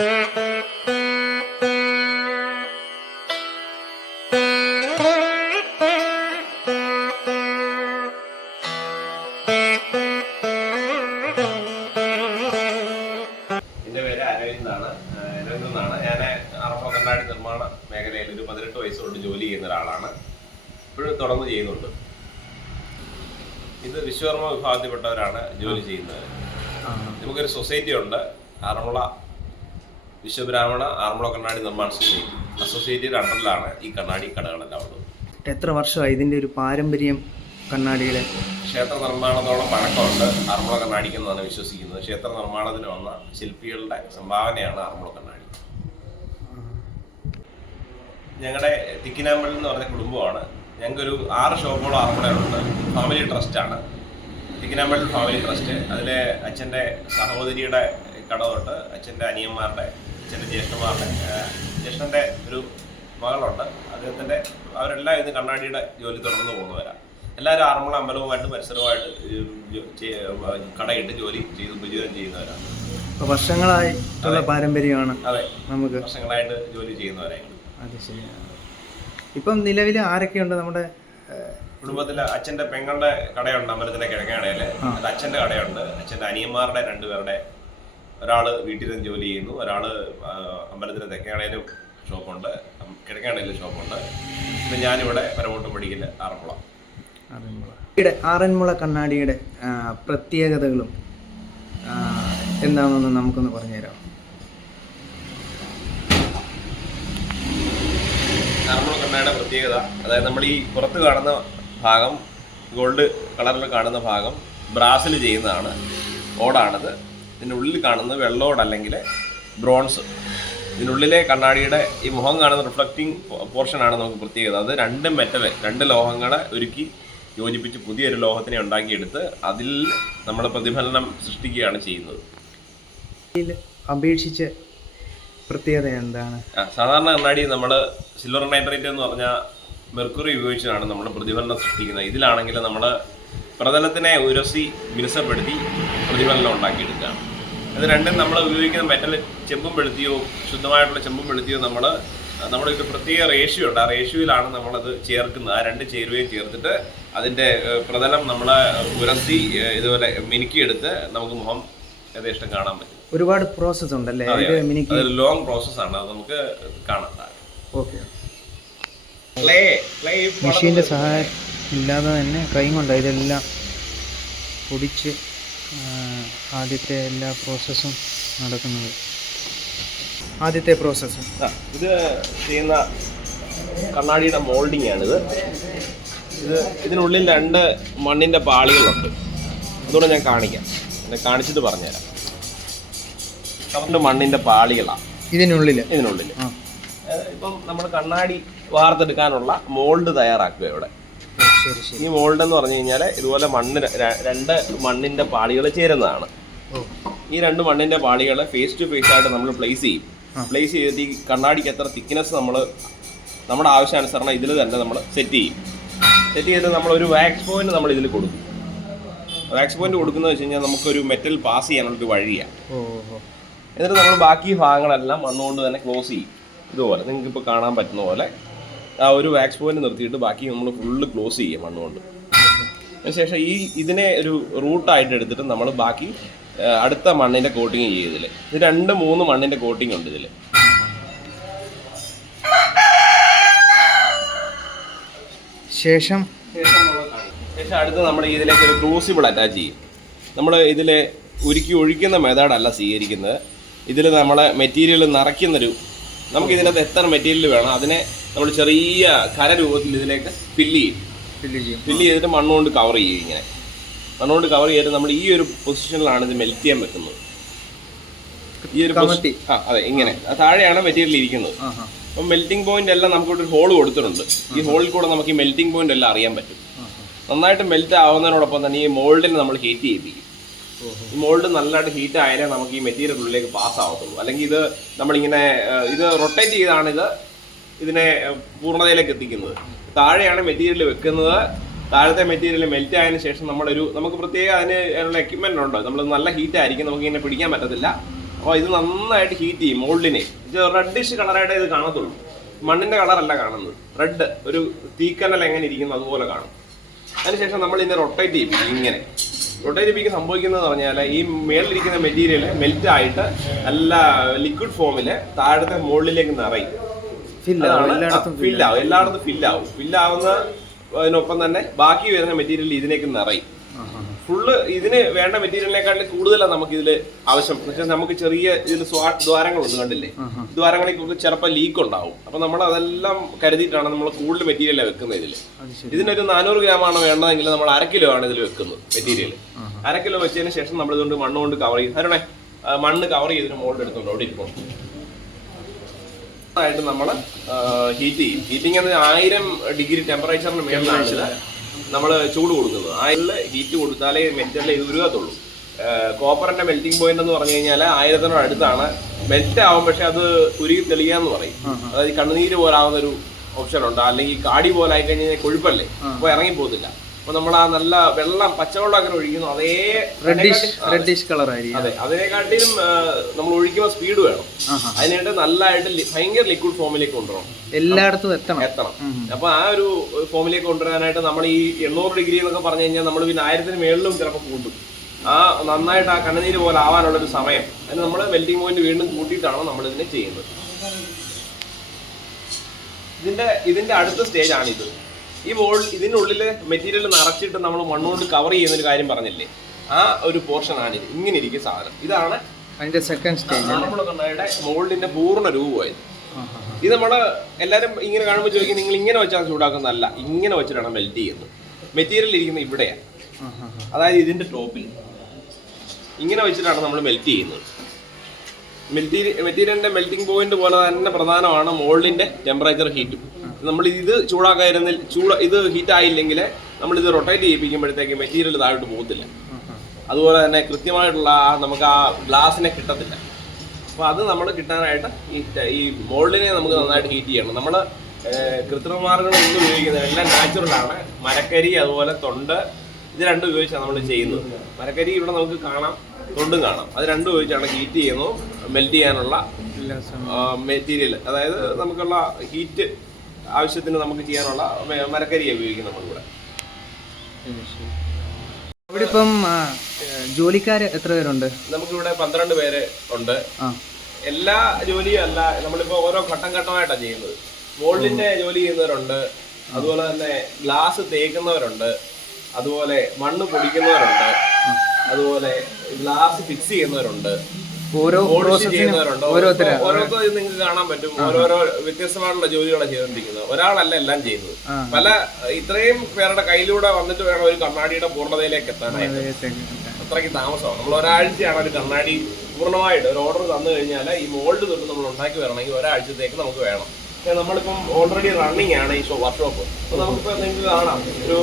എൻ്റെ പേര് അരവിന്ദാണ്. ഞാൻ ആറന്മുള കണ്ണാടി നിർമ്മാണ മേഖലയിൽ ഒരു 18 വയസ്സുകൊണ്ട് ജോലി ചെയ്യുന്ന ഒരാളാണ്. ഇപ്പോഴും തുടർന്ന് ചെയ്യുന്നുണ്ട്. ഇത് വിശ്വകർമ്മ വിഭാഗത്തിൽപ്പെട്ടവരാണ് ജോലി ചെയ്യുന്നത്. നമുക്കൊരു സൊസൈറ്റി ഉണ്ട്, ആറന്മുള വിശ്വബ്രാഹ്മണ ആറന്മുള കണ്ണാടി നിർമ്മാണ സൊസൈറ്റി. ആ സൊസൈറ്റിയുടെ അണ്ടറിലാണ് ഈ കണ്ണാടി കടകളെല്ലാം ഉള്ളത്. എത്ര വർഷമായി ഇതിൻ്റെ ഒരു പാരമ്പര്യം? കണ്ണാടിയുടെ ക്ഷേത്ര നിർമ്മാണത്തോളം പഴക്കമുണ്ട് ആറന്മുള കണ്ണാടിക്കെന്നാണ് വിശ്വസിക്കുന്നത്. ക്ഷേത്ര നിർമ്മാണത്തിന് വന്ന ശില്പികളുടെ സംഭാവനയാണ് ആറന്മുള കണ്ണാടി. ഞങ്ങളുടെ തിക്കിനാമ്പള്ളി എന്ന് പറഞ്ഞ കുടുംബമാണ്. ഞങ്ങൾക്കൊരു 6 ഷോപ്പുകളും ആറന്മുളയിലുണ്ട്. ഫാമിലി ട്രസ്റ്റാണ് തിക്കിനാമ്പള്ളി ഫാമിലി ട്രസ്റ്റ്. അതിലെ അച്ഛൻ്റെ സഹോദരിയുടെ കട തൊട്ട് അച്ഛൻ്റെ അനിയന്മാരുടെ, അച്ഛൻ്റെ ജ്യേഷ്ഠൻ്റെ ഒരു മകളുണ്ട്. അദ്ദേഹത്തിൻ്റെ അവരെല്ലാം ഇന്ന് കണ്ണാടിയുടെ ജോലി തുടർന്ന് പോകുന്നവരാണ്. എല്ലാവരും ആറന്മുള അമ്പലവുമായിട്ട് പരിസരവുമായിട്ട് കടയിട്ട് ജോലി ചെയ്ത് ഉപജീവനം ചെയ്യുന്നവരാണ്. വർഷങ്ങളായിട്ടുള്ള പാരമ്പര്യമാണ്. അതെ, നമുക്ക് വർഷങ്ങളായിട്ട് ജോലി ചെയ്യുന്നവരായിരുന്നു. അത് ശരിയാണ്. ഇപ്പം നിലവിൽ ആരൊക്കെയുണ്ട് നമ്മുടെ കുടുംബത്തിൽ? അച്ഛൻ്റെ പെങ്ങളുടെ കടയുണ്ട് അമ്പലത്തിൻ്റെ കിഴക്കേടയിൽ. അത് അച്ഛൻ്റെ കടയുണ്ട്. അച്ഛൻ്റെ അനിയന്മാരുടെ 2 പേരുടെ, ഒരാൾ വീട്ടിൽ നിന്ന് ജോലി ചെയ്യുന്നു, ഒരാൾ അമ്പലത്തിൻ്റെ തെക്കേടയിലും ഷോപ്പുണ്ട്, കിഴക്കേടയിലും ഷോപ്പുണ്ട്. പിന്നെ ഞാനിവിടെ പരമോട്ടും പഠിക്കില്ല ആറന്മുള. ആറന്മുള കണ്ണാടിയുടെ പ്രത്യേകതകളും എന്താണെന്ന് നമുക്കൊന്ന് പറഞ്ഞുതരാം. ആറന്മുള കണ്ണാടിയുടെ പ്രത്യേകത, അതായത് നമ്മൾ ഈ പുറത്ത് കാണുന്ന ഭാഗം, ഗോൾഡ് കളറിൽ കാണുന്ന ഭാഗം ബ്രാസിൽ ചെയ്യുന്നതാണ്, ഓടാണിത്. ഇതിനുള്ളിൽ കാണുന്നത് വെള്ളോട് അല്ലെങ്കിൽ ബ്രോൺസ്. ഇതിനുള്ളിലെ കണ്ണാടിയുടെ ഈ മുഖം കാണുന്ന റിഫ്ലക്റ്റിംഗ് പോർഷനാണ് നമുക്ക് പ്രത്യേകത. അത് 2 മെറ്റൽ, 2 ലോഹങ്ങളെ ഒരുക്കി യോജിപ്പിച്ച് പുതിയൊരു ലോഹത്തിനെ ഉണ്ടാക്കിയെടുത്ത് അതിൽ നമ്മൾ പ്രതിഫലനം സൃഷ്ടിക്കുകയാണ് ചെയ്യുന്നത്. അപേക്ഷിച്ച് പ്രത്യേകത എന്താണ്? സാധാരണ കണ്ണാടി നമ്മൾ സിൽവർ നൈട്രേറ്റ് എന്ന് പറഞ്ഞാൽ മെർക്കുറി ഉപയോഗിച്ചാണ് നമ്മൾ പ്രതിഫലനം സൃഷ്ടിക്കുന്നത്. ഇതിലാണെങ്കിൽ നമ്മൾ പ്രതലത്തിനെ ഉരസി മിനുസപ്പെടുത്തി പ്രതിഫലനം ഉണ്ടാക്കിയെടുക്കുകയാണ്. ഇത് രണ്ടും നമ്മൾ ഉപയോഗിക്കുന്ന മെറ്റൽ ചെമ്പും വെളുത്തിയോ, ശുദ്ധമായിട്ടുള്ള ചെമ്പും വെളുത്തിയോ നമ്മുടെ ഒരു പ്രത്യേക റേഷ്യോ ഉണ്ട്. ആ റേഷ്യോയിലാണ് നമ്മളത് ചേർക്കുന്നത്. ആ 2 ചേരുവയും ചേർത്തിട്ട് അതിൻ്റെ പ്രതലം നമ്മളെ ഉരസി ഇതുപോലെ മിനുക്കിയെടുത്ത് നമുക്ക് മുഖം യഥേഷ്ടം കാണാൻ പറ്റും. ഒരുപാട് പ്രോസസ്സ് ഉണ്ടല്ലേ? അതൊരു ലോങ് പ്രോസസ്സാണ്, അത് നമുക്ക് കാണാം. ഓക്കെ. മെഷീൻ്റെ സഹായം ഇല്ലാതെ തന്നെ കൈ കൊണ്ട് ഇതെല്ലാം പൊടിച്ച് ആദ്യത്തെ എല്ലാ പ്രോസസ്സും നടക്കുന്നത്. ആദ്യത്തെ പ്രോസസ്സ് ഇത് ചെയ്യുന്ന കണ്ണാടിയുടെ മോൾഡിംഗ് ആണിത്. ഇതിനുള്ളിൽ 2 മണ്ണിൻ്റെ പാളികളുണ്ട്. അതുകൊണ്ട് ഞാൻ കാണിച്ചിട്ട് പറഞ്ഞുതരാം. 2 മണ്ണിൻ്റെ പാളികളാണ് ഇതിനുള്ളിൽ. ഇപ്പം നമ്മൾ കണ്ണാടി വാർത്തെടുക്കാനുള്ള മോൾഡ് തയ്യാറാക്കുക ഇവിടെ. ഈ മോൾഡ് എന്ന് പറഞ്ഞു കഴിഞ്ഞാൽ ഇതുപോലെ 2 മണ്ണിൻ്റെ പാളികൾ ചേരുന്നതാണ്. ഈ 2 മണ്ണിൻ്റെ പാളികൾ ഫേസ് ടു ഫേസ് ആയിട്ട് നമ്മൾ പ്ലേസ് ചെയ്യും. പ്ലേസ് ചെയ്തിട്ട് ഈ കണ്ണാടിക്ക് എത്ര തിക്നെസ് നമ്മുടെ ആവശ്യാനുസരണം ഇതിൽ തന്നെ നമ്മൾ സെറ്റ് ചെയ്യും. സെറ്റ് ചെയ്തിട്ട് നമ്മളൊരു വാക്സ് പോയിന്റ് നമ്മൾ ഇതിൽ കൊടുക്കും. വാക്സ് പോയിന്റ് കൊടുക്കുന്നത് വെച്ച് കഴിഞ്ഞാൽ നമുക്കൊരു മെറ്റൽ പാസ് ചെയ്യാനുള്ളൊരു വഴിയാണ്. എന്നിട്ട് നമ്മൾ ബാക്കി ഭാഗങ്ങളെല്ലാം മണ്ണുകൊണ്ട് തന്നെ ക്ലോസ് ചെയ്യും. ഇതുപോലെ നിങ്ങൾക്കിപ്പോൾ കാണാൻ പറ്റുന്ന പോലെ ആ ഒരു വാക്സ് പോയിന്റ് നിർത്തിയിട്ട് ബാക്കി നമ്മൾ ഫുള്ള് ക്ലോസ് ചെയ്യും മണ്ണുകൊണ്ട്. അതിനുശേഷം ഇതിനെ ഒരു റൂട്ടായിട്ട് എടുത്തിട്ട് നമ്മൾ ബാക്കി അടുത്ത മണ്ണിൻ്റെ കോട്ടിങ് ചെയ്യും. ഇതിൽ 2-3 മണ്ണിൻ്റെ കോട്ടിങ് ഉണ്ട് ഇതിൽ. ശേഷം അടുത്ത് നമ്മൾ ഇതിലേക്ക് ഒരു ക്രൂസിബിൾ അറ്റാച്ച് ചെയ്യും. നമ്മൾ ഇതിൽ ഉരുക്കി ഒഴിക്കുന്ന മെത്തേഡല്ല സ്വീകരിക്കുന്നത്. ഇതിൽ നമ്മളെ മെറ്റീരിയൽ നിറയ്ക്കുന്നൊരു, നമുക്ക് ഇതിനകത്ത് എത്ര മെറ്റീരിയൽ വേണം അതിനെ നമ്മൾ ചെറിയ കര രൂപത്തിൽ ഇതിലേക്ക് ഫില്ല് ചെയ്തിട്ട് മണ്ണുകൊണ്ട് കവർ ചെയ്യും. ഇങ്ങനെ മണ്ണുകൊണ്ട് കവർ ചെയ്തിട്ട് നമ്മൾ ഈ ഒരു പൊസിഷനിലാണ് ഇത് മെൽറ്റ് ചെയ്യാൻ വെക്കുന്നത്. ഈ ഒരു അതെ, ഇങ്ങനെ താഴെയാണ് മെറ്റീരിയൽ ഇരിക്കുന്നത്. അപ്പം മെൽറ്റിംഗ് പോയിന്റ് എല്ലാം നമുക്കൊരു ഹോൾ കൊടുത്തിട്ടുണ്ട്. ഈ ഹോളിൽ കൂടെ നമുക്ക് ഈ മെൽറ്റിംഗ് പോയിന്റ് എല്ലാം അറിയാൻ പറ്റും. നന്നായിട്ട് മെൽറ്റ് ആവുന്നതിനോടൊപ്പം തന്നെ ഈ മോൾഡിന് നമ്മൾ ഹീറ്റ് ചെയ്യിപ്പിക്കും. ഈ മോൾഡ് നല്ലതായിട്ട് ഹീറ്റ് ആയാലേ നമുക്ക് ഈ മെറ്റീരിയൽ ഉള്ളിലേക്ക് പാസ് ആവത്തുള്ളൂ. അല്ലെങ്കിൽ ഇത് നമ്മളിങ്ങനെ ഇത് റൊട്ടേറ്റ് ചെയ്താണ് ഇതിനെ പൂർണ്ണതയിലേക്ക് എത്തിക്കുന്നത്. താഴെയാണ് മെറ്റീരിയൽ വെക്കുന്നത്. താഴത്തെ മെറ്റീരിയൽ മെൽറ്റ് ആയതിനു ശേഷം നമുക്ക് പ്രത്യേക അതിനുള്ള എക്യുപ്മെന്റ് ഉണ്ട്. നമ്മൾ നല്ല ഹീറ്റ് ആയിരിക്കും, നമുക്ക് ഇങ്ങനെ പിടിക്കാൻ പറ്റത്തില്ല. അപ്പോൾ ഇത് നന്നായിട്ട് ഹീറ്റ് ചെയ്യും മോൾഡിനെ. ഇത് റെഡിഷ് കളറായിട്ടേ ഇത് കാണത്തുള്ളൂ, മണ്ണിന്റെ കളറല്ല കാണുന്നത്. റെഡ് ഒരു തീക്കനൽ എങ്ങനെ ഇരിക്കുന്നു അതുപോലെ കാണും. അതിനുശേഷം നമ്മൾ ഇതിനെ റൊട്ടേറ്റ് ചെയ്യിപ്പിക്കും. ഇങ്ങനെ റൊട്ടേറ്റ് ചെയ്യിപ്പിക്കുക സംഭവിക്കുന്നത് പറഞ്ഞാൽ ഈ മേളിലിരിക്കുന്ന മെറ്റീരിയൽ മെൽറ്റ് ആയിട്ട് നല്ല ലിക്വിഡ് ഫോമിൽ താഴത്തെ മുകളിലേക്ക് നിറയും. ഫില്ലാവും, എല്ലായിടത്തും ഫില്ലാവുന്നതിനൊപ്പം തന്നെ ബാക്കി വരുന്ന മെറ്റീരിയൽ ഇതിലേക്ക് നിറയും. ഫുള്ള് ഇതിന് വേണ്ട മെറ്റീരിയലിനെക്കാട്ടിൽ കൂടുതലാണ് നമുക്ക് ഇതിൽ ആവശ്യം. നമുക്ക് ചെറിയ ഇതിൽ ദ്വാരങ്ങളുണ്ട്, കണ്ടില്ലേ? ദ്വാരങ്ങളിൽ ചിലപ്പോൾ ലീക്ക് ഉണ്ടാവും. അപ്പൊ നമ്മൾ അതെല്ലാം കരുതിയിട്ടാണ് നമ്മൾ കൂടുതൽ മെറ്റീരിയൽ വെക്കുന്നത്. ഇതിനൊരു 400 ഗ്രാമാണ് വേണ്ടതെങ്കിൽ നമ്മൾ 1/2 കിലോ ആണ് ഇതിൽ വെക്കുന്നത്. മെറ്റീരിയൽ 1/2 കിലോ വെച്ചതിന് ശേഷം നമ്മൾ ഇതുകൊണ്ട് മണ്ണ് കൊണ്ട് കവർ ചെയ്യും. അരണേ മണ്ണ് കവർ ചെയ്തിട്ട് മോൾഡ് എടുത്തോണ്ട് അവിടെ ഇരിക്കും. ആയിട്ട് നമ്മൾ ഹീറ്റ് ചെയ്യും. ഹീറ്റിംഗ് എന്ന് 1000 ഡിഗ്രി ടെമ്പറേച്ചറിന് മേളിലാണ് നമ്മൾ ചൂട് കൊടുക്കുന്നത്. 1000 ഹീറ്റ് കൊടുത്താലേ മെറ്റലിൽ ഇത് ഉരുകത്തുള്ളൂ. കോപ്പറിന്റെ മെൽറ്റിംഗ് പോയിന്റ് എന്ന് പറഞ്ഞു കഴിഞ്ഞാൽ 1000-നോട് അടുത്താണ് മെൽറ്റ് ആവും. പക്ഷെ അത് ഉരുകി തെളിയാന്ന് പറയും. അതായത് കണ്ണുനീര് പോലാവുന്ന ഒരു ഓപ്ഷൻ ഉണ്ട്. അല്ലെങ്കിൽ കാടി പോലെ ആയി കഴിഞ്ഞാൽ കൊഴുപ്പല്ലേ, അപ്പൊ ഇറങ്ങി പോകത്തില്ല. അപ്പൊ നമ്മൾ ആ നല്ല വെള്ളം പച്ചവെള്ളം അങ്ങനെ ഒഴിക്കുന്നു, അതേ റെഡിഷ് കളർ ആയിരിക്കും. അതെ, അതിനെക്കാട്ടിലും നമ്മൾ ഒഴിക്കുമ്പോൾ സ്പീഡ് വേണം. അതിനായിട്ട് നല്ലതായിട്ട് ഭയങ്കര ലിക്വിഡ് ഫോമിലേക്ക് കൊണ്ടുവരണം, എല്ലായിടത്തും എത്തണം. അപ്പൊ ആ ഒരു ഫോമിലേക്ക് കൊണ്ടുവരാനായിട്ട് നമ്മൾ ഈ 800 ഡിഗ്രി എന്നൊക്കെ പറഞ്ഞു കഴിഞ്ഞാൽ നമ്മൾ പിന്നെ 1000-ന് മേളിലും ചിലപ്പോൾ കൂട്ടും. ആ നന്നായിട്ട് ആ കണ്ണുനീര് പോലെ ആവാനുള്ളൊരു സമയം അതിന് നമ്മൾ മെൽറ്റിംഗ് പോയിന്റ് വീണ്ടും കൂട്ടിയിട്ടാണ് നമ്മൾ ഇതിനെ ചെയ്യുന്നത്. ഇതിന്റെ അടുത്ത സ്റ്റേജ് ആണിത്. ഈ ഇതിനുള്ളിൽ മെറ്റീരിയൽ നിറച്ചിട്ട് നമ്മൾ മണ്ണുകൊണ്ട് കവർ ചെയ്യുന്നൊരു കാര്യം പറഞ്ഞില്ലേ, ആ ഒരു പോർഷൻ ആണിത്. ഇങ്ങനെ ഇരിക്കും സാധനം. ഇതാണ് അതിന്റെ സെക്കൻഡ് സ്റ്റേജ്. നമ്മുടെ കണ്ണയുടെ മോൾഡിന്റെ പൂർണ്ണ രൂപമായത്. ഇത് നമ്മൾ എല്ലാവരും ഇങ്ങനെ കാണുമ്പോൾ ചോദിക്കും, നിങ്ങൾ ഇങ്ങനെ വെച്ചാൽ ചൂടാക്കുന്നതല്ല, ഇങ്ങനെ വെച്ചിട്ടാണ് മെൽറ്റ് ചെയ്യുന്നത്. മെറ്റീരിയൽ ഇരിക്കുന്നത് ഇവിടെയാണ്, അതായത് ഇതിന്റെ ടോപ്പിൽ ഇങ്ങനെ വെച്ചിട്ടാണ് നമ്മൾ മെൽറ്റ് ചെയ്യുന്നത്. മെറ്റീരിയലിന്റെ മെൽറ്റിംഗ് പോയിന്റ് പോലെ തന്നെ പ്രധാനമാണ് മോൾഡിന്റെ ടെമ്പറേച്ചർ ഹീറ്റും. നമ്മൾ ഇത് ഇത് ഹീറ്റ് ആയില്ലെങ്കിൽ നമ്മൾ ഇത് റൊട്ടേറ്റ് ചെയ്യിപ്പിക്കുമ്പോഴത്തേക്ക് മെറ്റീരിയൽ താഴോട്ട് പോകത്തില്ല. അതുപോലെ തന്നെ കൃത്യമായിട്ടുള്ള നമുക്ക് ആ ഗ്ലാസിനെ കിട്ടത്തില്ല. അപ്പോൾ അത് നമ്മൾ കിട്ടാനായിട്ട് ഈ മോൾഡിനെ നമുക്ക് നന്നായിട്ട് ഹീറ്റ് ചെയ്യണം. നമ്മൾ കൃത്രിമമാർഗ്ഗങ്ങളൊന്നും ഉപയോഗിക്കുന്നത് എല്ലാം നാച്ചുറലാണ്. മരക്കരി അതുപോലെ തൊണ്ട്, ഇത് രണ്ടും ഉപയോഗിച്ചാണ് നമ്മൾ ചെയ്യുന്നത്. മരക്കരി ഇവിടെ നമുക്ക് കാണാം, തൊണ്ടും കാണാം. അത് രണ്ടും ഉപയോഗിച്ചാണ് ഹീറ്റ് ചെയ്യുന്നതും മെൽറ്റ് ചെയ്യാനുള്ള മെറ്റീരിയൽ. അതായത് നമുക്കുള്ള ഹീറ്റ് ആവശ്യത്തിന് നമുക്ക് ചെയ്യാനുള്ള മരക്കരിയാണ് ഉപയോഗിക്കുന്നത് നമ്മളിവിടെ. ഇവിടെ ഇപ്പം ജോലിക്കാർ എത്ര പേരുണ്ട്? നമുക്കിവിടെ 12 പേര് ഉണ്ട്. എല്ലാ ജോലിയും അല്ല, നമ്മളിപ്പോ ഓരോ ഘട്ടം ഘട്ടമായിട്ടാണ് ചെയ്യുന്നത്. മോൾഡിന്റെ ജോലി ചെയ്യുന്നവരുണ്ട്, അതുപോലെ തന്നെ ഗ്ലാസ് തേക്കുന്നവരുണ്ട്, അതുപോലെ മണ്ണ് പൊടിക്കുന്നവരുണ്ട്, അതുപോലെ ഗ്ലാസ് ഫിക്സ് ചെയ്യുന്നവരുണ്ട്, ഓരോരുത്തർ നിങ്ങൾക്ക് കാണാൻ പറ്റും. ഓരോരോ വ്യത്യസ്തമായിട്ടുള്ള ജോലികളാണ് ചെയ്തുകൊണ്ടിരിക്കുന്നത്. ഒരാളല്ല എല്ലാം ചെയ്യുന്നത്. ഇത്രയും പേരുടെ കയ്യിലൂടെ വന്നിട്ട് വേണം ഒരു കണ്ണാടിയുടെ പൂർണ്ണതയിലേക്ക് എത്താനായിട്ട്. അത്രയ്ക്ക് താമസമാണ്. നമ്മൾ ഒരാഴ്ചയാണ് ഒരു കണ്ണാടി പൂർണ്ണമായിട്ട് ഒരു ഓർഡർ തന്നു കഴിഞ്ഞാൽ ഈ മോൾഡ് തൊട്ട് നമ്മൾ ഉണ്ടാക്കി വരണമെങ്കിൽ ഒരാഴ്ചത്തേക്ക് നമുക്ക് വേണം. നമ്മളിപ്പം ഓൾറെഡി റണ്ണിങ് ആണ് ഈ വർക്ക്ഷോപ്പ്. അപ്പോൾ നമുക്കിപ്പോൾ നിങ്ങൾക്ക് കാണാം ഒരു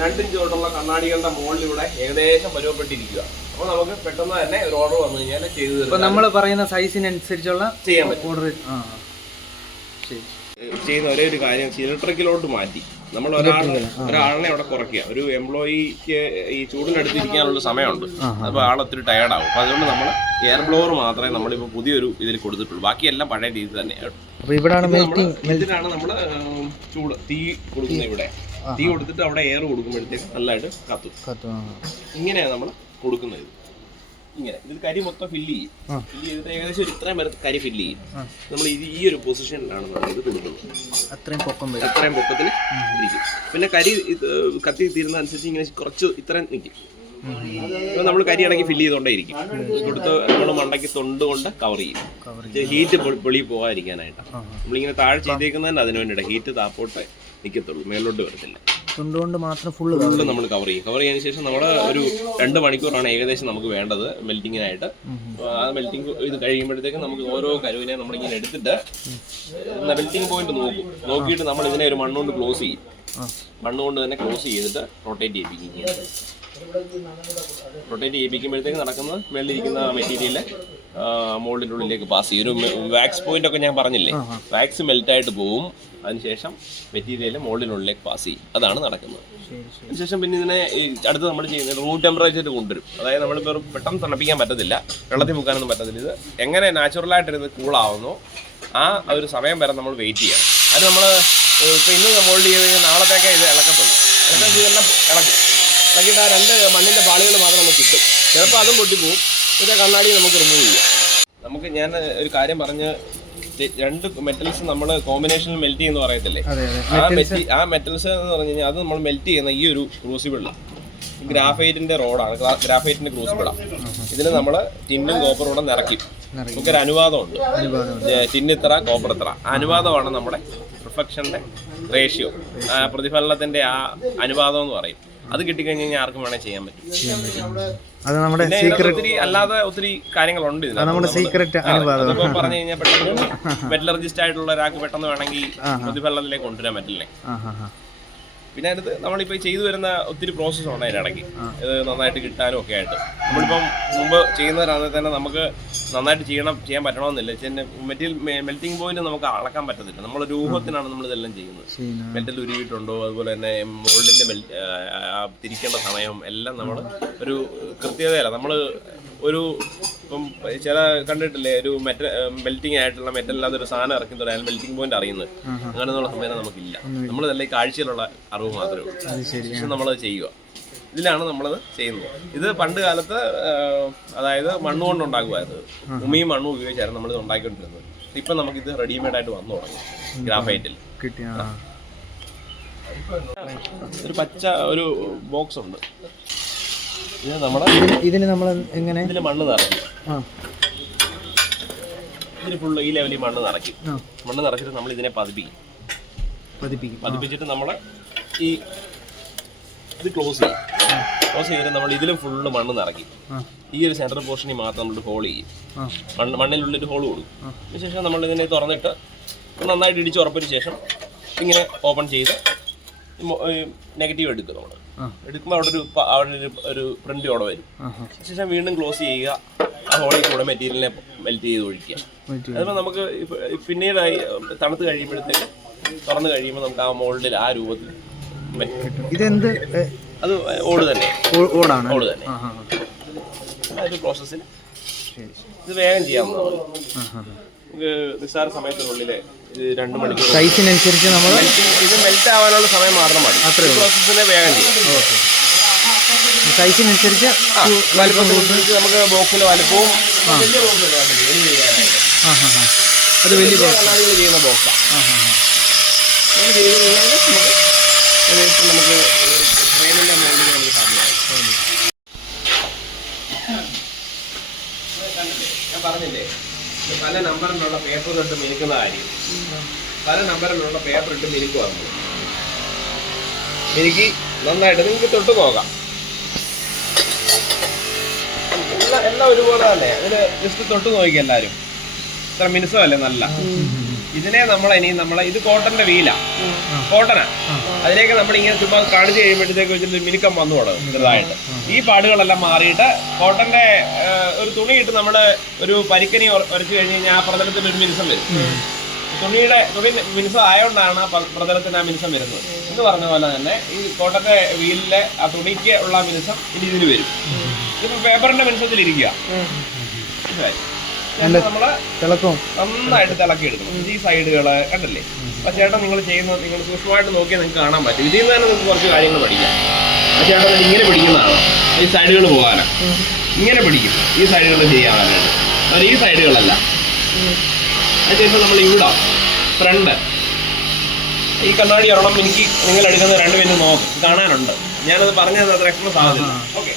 2 ഇഞ്ച് തൊട്ടുള്ള കണ്ണാടികളുടെ മോളിലൂടെ ഏകദേശം പരുവപ്പെട്ടിരിക്കുക. അപ്പോൾ നമുക്ക് പെട്ടെന്ന് തന്നെ ഒരു ഓർഡർ വന്നു കഴിഞ്ഞാൽ ചെയ്തു തരും. നമ്മൾ പറയുന്ന സൈസിനനുസരിച്ചുള്ള ചെയ്യാൻ പറ്റും. ഓർഡർ ചെയ്യുന്ന ഒരേ ഒരു കാര്യം ഇലക്ട്രിക്കിലോട്ട് മാറ്റി നമ്മൾ ഒരാളിനെ അവിടെ കുറയ്ക്കുക. ഒരു എംപ്ലോയിക്ക് ഈ ചൂടിനടുത്തിരിക്കാനുള്ള സമയമുണ്ട്. അപ്പോൾ ആളൊത്തിരി ടയർഡാവും. അപ്പോൾ അതുകൊണ്ട് നമ്മൾ എയർ ബ്ലോവർ മാത്രമേ നമ്മളിപ്പോൾ പുതിയൊരു ഇതിൽ കൊടുത്തിട്ടുള്ളൂ. ബാക്കിയെല്ലാം പഴയ രീതി തന്നെയാണ്. ഇതിനാണ് നമ്മൾ ചൂട് തീ കൊടുക്കുന്നത്. ഇവിടെ തീ കൊടുത്തിട്ട് അവിടെ എയർ കൊടുക്കുമ്പോഴത്തേക്ക് നല്ലതായിട്ട് കത്തും. ഇങ്ങനെയാണ് നമ്മൾ കൊടുക്കുന്നത്. ഇങ്ങനെ ഇതിൽ കരി മൊത്തം ഫില്ല് ചെയ്തിട്ട് ഏകദേശം ഇത്രയും വരെ കരി ഫില്ല് ചെയ്യും. നമ്മൾ ഈ ഒരു പൊസിഷനിലാണ് നമ്മൾ ഇത് കൊടുക്കുന്നത്. അത്രയും പൊക്കത്തിൽ ഇരിക്കും. പിന്നെ കരി കത്തി തീരുന്ന അനുസരിച്ച് ഇങ്ങനെ കുറച്ച് ഇത്രയും നിൽക്കും. നമ്മൾ കരി ഇടയ്ക്ക് ഫില്ല് ചെയ്തുകൊണ്ടേ ഇരിക്കും. കൊടുത്ത് നമ്മൾ മണ്ടയ്ക്ക് തൊണ്ട് കൊണ്ട് കവർ ചെയ്യും. ഹീറ്റ് പൊളി പോകാതിരിക്കാനായിട്ടാണ് നമ്മളിങ്ങനെ താഴെ ചെയ്തേക്കുന്നതന്നെ. അതിന് വേണ്ടിയിട്ട് ഹീറ്റ് താപ്പോട്ടെ നിൽക്കത്തുള്ളൂ, മേലോട്ട് വരത്തില്ല. തൊണ്ടുകൊണ്ട് മാത്രം ഫുള്ള് നമ്മൾ കവർ ചെയ്യും. കവർ ചെയ്തതിനു ശേഷം നമ്മൾ ഒരു 2 മണിക്കൂറാണ് ഏകദേശം നമുക്ക് വേണ്ടത് മെൽറ്റിങ്ങിനായിട്ട്. ആ മെൽറ്റിംഗ് ഇത് കഴിയുമ്പോഴത്തേക്കും നമുക്ക് ഓരോ കരുവിനെ നമ്മളിങ്ങനെ എടുത്തിട്ട് മെൽറ്റിംഗ് പോയിന്റ് നോക്കിയിട്ട് നമ്മൾ ഇതിനെ ഒരു മണ്ണുകൊണ്ട് ക്ലോസ് ചെയ്യും. മണ്ണുകൊണ്ട് തന്നെ ക്ലോസ് ചെയ്തിട്ട് റൊട്ടേറ്റ് ചെയ്യിപ്പിക്കും. റൊട്ടേറ്റ് ചെയ്യിപ്പിക്കുമ്പോഴത്തേക്ക് നടക്കുന്നത് മേളിലിരിക്കുന്ന മെറ്റീരിയൽ മോൾഡിൻ്റെ ഉള്ളിലേക്ക് പാസ് ചെയ്യും. ഒരു വാക്സ് പോയിന്റ് ഒക്കെ ഞാൻ പറഞ്ഞില്ലേ, വാക്സ് മെൽറ്റായിട്ട് പോവും. അതിനുശേഷം മെറ്റീരിയൽ മോൾഡിനുള്ളിലേക്ക് പാസ് ചെയ്യും. അതാണ് നടക്കുന്നത്. അതിനുശേഷം പിന്നെ ഇതിനെ അടുത്ത് നമ്മൾ ചെയ്യുന്നത് റൂം ടെമ്പറേച്ചർ കൊണ്ടുവരും. അതായത് നമ്മളിപ്പോൾ പെട്ടെന്ന് തണുപ്പിക്കാൻ പറ്റത്തില്ല, വെള്ളത്തിൽ മുക്കാനൊന്നും പറ്റത്തില്ല. ഇത് എങ്ങനെ നാച്ചുറലായിട്ടിരുന്ന് കൂളാവുന്നോ ആ ഒരു സമയം വരെ നമ്മൾ വെയിറ്റ് ചെയ്യണം. അത് നമ്മൾ ഇപ്പോൾ ഇന്ന് മോൾഡ് ചെയ്ത് കഴിഞ്ഞാൽ നാളത്തേക്കേ ഇത് ഇളക്കത്തുള്ളൂ. എന്നിട്ട് ഇതെല്ലാം ഇളക്കും. ഇളക്കിയിട്ട് ആ 2 മണ്ണിൻ്റെ പാളികൾ മാത്രം നമുക്ക് കിട്ടും. ചിലപ്പോൾ അതും പൊട്ടിപ്പോവും. പിന്നെ കണ്ണാടി നമുക്ക് റിമൂവ് ചെയ്യാം. നമുക്ക് ഞാൻ ഒരു കാര്യം പറഞ്ഞ് 2 മെറ്റൽസ് നമ്മൾ കോമ്പിനേഷനിൽ മെൽറ്റ് ചെയ്യുന്ന പറയത്തില്ലേ, ആ മെറ്റൽസ് എന്ന് പറഞ്ഞു കഴിഞ്ഞാൽ അത് നമ്മൾ മെൽറ്റ് ചെയ്യുന്ന ഈ ഒരു ക്രൂസിബിളാണ്. ഗ്രാഫൈറ്റിന്റെ റോഡാണ്, ഗ്രാഫൈറ്റിന്റെ ക്രൂസിബിളാണ്. ഇതിൽ നമ്മൾ ടിന്നും കോപ്പറും കൂടെ നിറയ്ക്കും. നമുക്കൊരു അനുപാതമുണ്ട്, ടിന്ന് ഇത്ര കോപ്പർ ഇത്ര. അനുപാതമാണ് നമ്മുടെ റിഫ്ലക്ഷന്റെ റേഷ്യോ, പ്രതിഫലനത്തിന്റെ ആ അനുപാതം എന്ന് പറയും. അത് കിട്ടിക്കഴിഞ്ഞ് കഴിഞ്ഞാൽ ആർക്കും വേണേൽ ചെയ്യാൻ പറ്റും. അത് നമ്മുടെ ഒത്തിരി അല്ലാതെ ഒത്തിരി കാര്യങ്ങളുണ്ട് ഇതിനകത്ത്. പറഞ്ഞു കഴിഞ്ഞാൽ പെട്ടെന്ന് മെറ്റലർജിസ്റ്റ് ആയിട്ടുള്ള ഒരാൾക്ക് പെട്ടെന്ന് വേണമെങ്കിൽ പ്രതിഫലനത്തിലേക്ക് കൊണ്ടുവരാൻ പറ്റില്ലേ. പിന്നെ അതിനകത്ത് നമ്മളിപ്പോൾ ചെയ്തു വരുന്ന ഒത്തിരി പ്രോസസ്സുണ്ട് അതിനിടയ്ക്ക്, ഇത് നന്നായിട്ട് കിട്ടാനും ഒക്കെ ആയിട്ട്. നമ്മളിപ്പം മുമ്പ് ചെയ്യുന്നവരാണെങ്കിൽ തന്നെ നമുക്ക് നന്നായിട്ട് ചെയ്യാൻ പറ്റണമെന്നില്ല. മെറ്റീരിയൽ മെൽറ്റിംഗ് പോയിന്റ് നമുക്ക് അളക്കാൻ പറ്റത്തില്ല. നമ്മൾ രൂപത്തിനാണ് നമ്മൾ ഇതെല്ലാം ചെയ്യുന്നത്. മെറ്റൽ ഉരുവിയിട്ടുണ്ടോ, അതുപോലെ തന്നെ മോൾഡിന്റെ തിരിക്കേണ്ട സമയം എല്ലാം നമ്മൾ ഒരു കൃത്യതയല്ല. നമ്മൾ ഒരു ഇപ്പം ചില കണ്ടിട്ടില്ലേ, ഒരു മെൽറ്റിംഗ് ആയിട്ടുള്ള മെറ്റലില്ലാതെ ഒരു സാധനം ഇറക്കി തുടങ്ങിയാൽ മെൽറ്റിംഗ് പോയിന്റ് അറിയുന്നത്. അങ്ങനെയുള്ള സമയം നമുക്കില്ല. നമ്മളിതെല്ലാം ഈ കാഴ്ചയിലുള്ള അറിവ് മാത്രമേ ഉള്ളൂ. പക്ഷെ നമ്മളത് ചെയ്യുക, ഇതിലാണ് നമ്മളത് ചെയ്യുന്നത്. ഇത് പണ്ട് കാലത്ത് അതായത് മണ്ണ് കൊണ്ട് ഉണ്ടാക്കുമായിരുന്നു. ഉമിയും മണ്ണും ഉപയോഗിച്ചായിരുന്നു നമ്മളിത് ഉണ്ടാക്കിക്കൊണ്ടിരുന്നത്. ഇപ്പം നമുക്കിത് റെഡിമെയ്ഡ് ആയിട്ട് വന്നു തുടങ്ങി ഗ്രാഫൈറ്റിൽ. ഒരു പച്ച ഒരു ബോക്സ് ഉണ്ട്. ഇതിന് നമ്മൾ എങ്ങനെ ഇതിൽ മണ്ണ് നിറയ്ക്കും. ഇതിന് ഫുള്ള് ഈ ലെവലിൽ മണ്ണ് നിറയ്ക്കും. മണ്ണ് നിറച്ചിട്ട് നമ്മൾ ഇതിനെ പതിപ്പിച്ചിട്ട് നമ്മൾ ഈ ഇത് ക്ലോസ് ചെയ്തിട്ട് നമ്മൾ ഇതിലും ഫുള്ള് മണ്ണ് നിറയ്ക്കും. ഈ ഒരു സെൻട്രൽ പോർഷനിൽ മാത്രം നമ്മൾ ഹോൾ ചെയ്യും. മണ്ണിനുള്ളിൽ ഹോൾ കൊടുക്കും. അതിനുശേഷം നമ്മൾ ഇതിനെ തുറന്നിട്ട് നന്നായിട്ട് ഇടിച്ച് ഉറപ്പിച്ച ശേഷം ഇങ്ങനെ ഓപ്പൺ ചെയ്ത് നെഗറ്റീവ് എടുക്കും. നമ്മൾ എടുക്കുമ്പോൾ അവിടെ ഒരു പ്രിന്റ് അവിടെ വരും. ശേഷം വീണ്ടും ക്ലോസ് ചെയ്യുക. ആ ഹോളിൽ കൂടെ മെറ്റീരിയലിനെ മെൽറ്റ് ചെയ്ത് ഒഴിക്കുക. അതിപ്പോൾ നമുക്ക് പിന്നീടായി തണുത്ത് കഴിയുമ്പോഴത്തേക്ക് തുറന്ന് കഴിയുമ്പോൾ നമുക്ക് ആ മോൾഡിൽ ആ രൂപത്തിൽ ഇതെന്ത് അത് ഓട് തന്നെ ഓട് തന്നെ ഒരു പ്രോസസ്സിന് ഇത് വേഗം ചെയ്യാവുന്നതാണ്. നമുക്ക് നിസ്സാര സമയത്തിനുള്ളിൽ ഇത് 2 മണിക്കൂർ സൈസിനനുസരിച്ച് നമ്മൾ ഇത് മെൽറ്റ് ആവാനുള്ള സമയം മാത്രം മതി. പ്രോസസ്സിന് വേഗം ചെയ്യാം. സൈസിനനുസരിച്ച് വലുപ്പത്തിനനുസരിച്ച് നമുക്ക് ബോക്സിന്റെ വലുപ്പവും അത് വലിയ കണ്ണാടികൾ ചെയ്യുന്ന ബോക്സാണ്. ചെയ്ത് കഴിഞ്ഞാൽ നമുക്ക് ഫ്രെയിമിന്റെ മോൾഡിൽ നമുക്ക് സാധ്യമാകും. ഞാൻ പറഞ്ഞില്ലേ, പല നമ്പറിലുള്ള പേപ്പർ ഇട്ട് മിനുക്കുന്ന കാര്യം. പല നമ്പറിലുള്ള പേപ്പർ ഇട്ട് മിനുക്ക് വന്നു മിനുക്കി നന്നായിട്ട് നിങ്ങൾക്ക് തൊട്ട് പോകാം. എല്ലാം ഒരുപോലെ തന്നെ. അതിന് ജസ്റ്റ് തൊട്ട് നോക്കി എല്ലാവരും. ഇത്ര മിനുസമല്ലേ നല്ല. ഇതിനെ ഇത് കോട്ടന്റെ വീലാ, കോട്ടനാ. അതിലേക്ക് നമ്മൾ ഇങ്ങനെ ചുമ്മാ കാണിച്ചു കഴിയുമ്പോഴത്തേക്ക് വെച്ചിട്ട് മിനുക്കം വന്നു തുടങ്ങും ചെറുതായിട്ട്. ഈ പാടുകളെല്ലാം മാറിയിട്ട് കോട്ടന്റെ ഒരു തുണിയിട്ട് നമ്മൾ ഒരു പരിക്കനി ഉരച്ചു കഴിഞ്ഞ് കഴിഞ്ഞാൽ ആ പ്രതലത്തിന് ഒരു മിനുസം വരും. തുണി മിനുസം ആയതുകൊണ്ടാണ് ആ പ്രതലത്തിന് ആ മിനുസം വരുന്നത്. എന്ന് പറഞ്ഞ പോലെ തന്നെ ഈ കോട്ടന്റെ വീലിലെ ആ തുണിക്ക് ഉള്ള മിനുസം ഇനി ഇതിന് വരും. ഇപ്പൊ പേപ്പറിന്റെ മിനുസത്തിലിരിക്കുക. നമ്മള് നന്നായിട്ട് തിളക്കി എടുക്കണം. ഈ സൈഡുകള് കണ്ടല്ലേ. അപ്പൊ ചേട്ടൻ നിങ്ങൾ സൂക്ഷ്മമായിട്ട് നോക്കിയാൽ നിങ്ങൾക്ക് കാണാൻ പറ്റും. ഇതിൽ നിന്ന് തന്നെ നിങ്ങൾക്ക് കുറച്ച് കാര്യങ്ങൾ പഠിക്കാം. ആ ചേട്ടൻ ഇങ്ങനെ പിടിക്കുന്നതാണ് ഈ സൈഡുകൾ പോകാനാണ്. ഇങ്ങനെ പിടിക്കും ഈ സൈഡുകൾ ചെയ്യാനായിട്ട്. അവർ ഈ സൈഡുകളല്ല. അതിനുശേഷം നമ്മൾ ഇവിടെ ഫ്രണ്ട് ഈ കണ്ണാടി ഒരെണ്ണം എനിക്ക് നിങ്ങൾ എടുക്കുന്ന 2 മിനിറ്റ് നോക്കും കാണാനുണ്ട്. ഞാനത് പറഞ്ഞത് അത്ര എക്സ്പ്രസ് ആകുന്നില്ല. ഓക്കെ.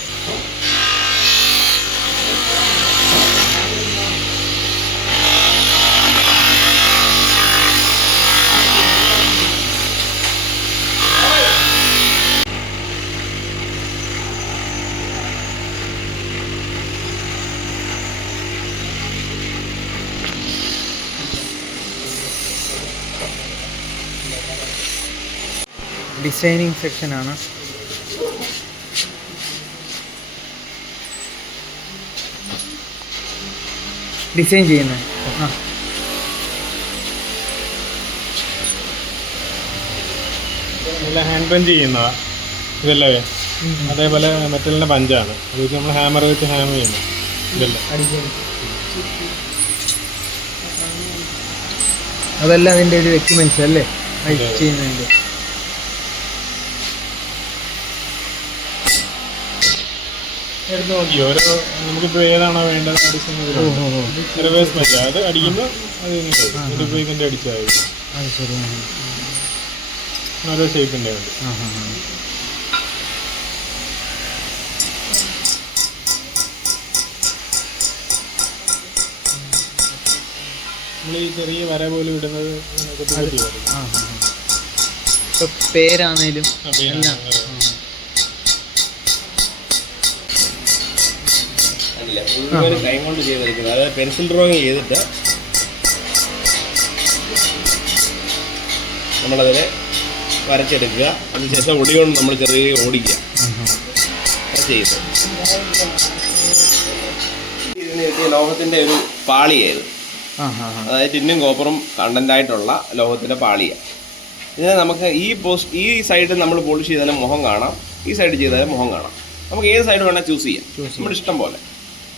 ഡിസൈനിങ് സെക്ഷനാണ്. ഡിസൈൻ ചെയ്യുന്നത്. ആ ഹാൻഡ് പഞ്ച് ചെയ്യുന്നതാ ഇതല്ലേ. അതേപോലെ മെറ്റലിൻ്റെ പഞ്ചാണ്, അത് വെച്ച് നമ്മൾ ഹാമർ വെച്ച് ഹാമർ ചെയ്യുന്നത് ഇതല്ലേ. അതല്ല അതിൻ്റെ ഒരു എക്യുപ്മെന്റ്സ് അല്ലേ ചെയ്യുന്നതിൻ്റെ. എടുത്ത് നോക്കി ഓരോ നമുക്കിപ്പോൾ ഏതാണോ വേണ്ടത് റിവേഴ്സ് പഞ്ച അത് അടിക്കുമ്പോൾ അത് ഇതിപ്പോൾ ഇതിൻ്റെ അടിച്ചാൽ അത് ശരിയാണ്. ഓരോ ഷേപ്പിൻ്റെ ഉണ്ട്. നമ്മൾ ഈ ചെറിയ വര പോലും ഇടുന്നത് ഇപ്പോൾ പേരാണേലും എല്ലാം. കൈ കൊണ്ട് ചെയ്തിരിക്കുന്നത്, അതായത് പെൻസിൽ ഡ്രോയിങ് ചെയ്തിട്ട് നമ്മളതിനെ വരച്ചെടുക്കുക. അതിനുശേഷം ഒടി കൊണ്ട് നമ്മൾ ചെറിയ ഓടിക്കുക ചെയ്യുന്നത്. ഇതിന് കിട്ടിയ ലോഹത്തിൻ്റെ ഒരു പാളിയായത്, അതായത് ടിന്നും കോപ്പറും കണ്ടൻ്റായിട്ടുള്ള ലോഹത്തിൻ്റെ പാളിയാണ്. ഇതിനെ നമുക്ക് ഈ സൈഡ് നമ്മൾ പോളിഷ് ചെയ്താലും മുഖം കാണാം, ഈ സൈഡ് ചെയ്താലും മുഖം കാണാം. നമുക്ക് ഏത് സൈഡ് വേണേൽ ചൂസ് ചെയ്യാം, നമ്മുടെ ഇഷ്ടം പോലെ.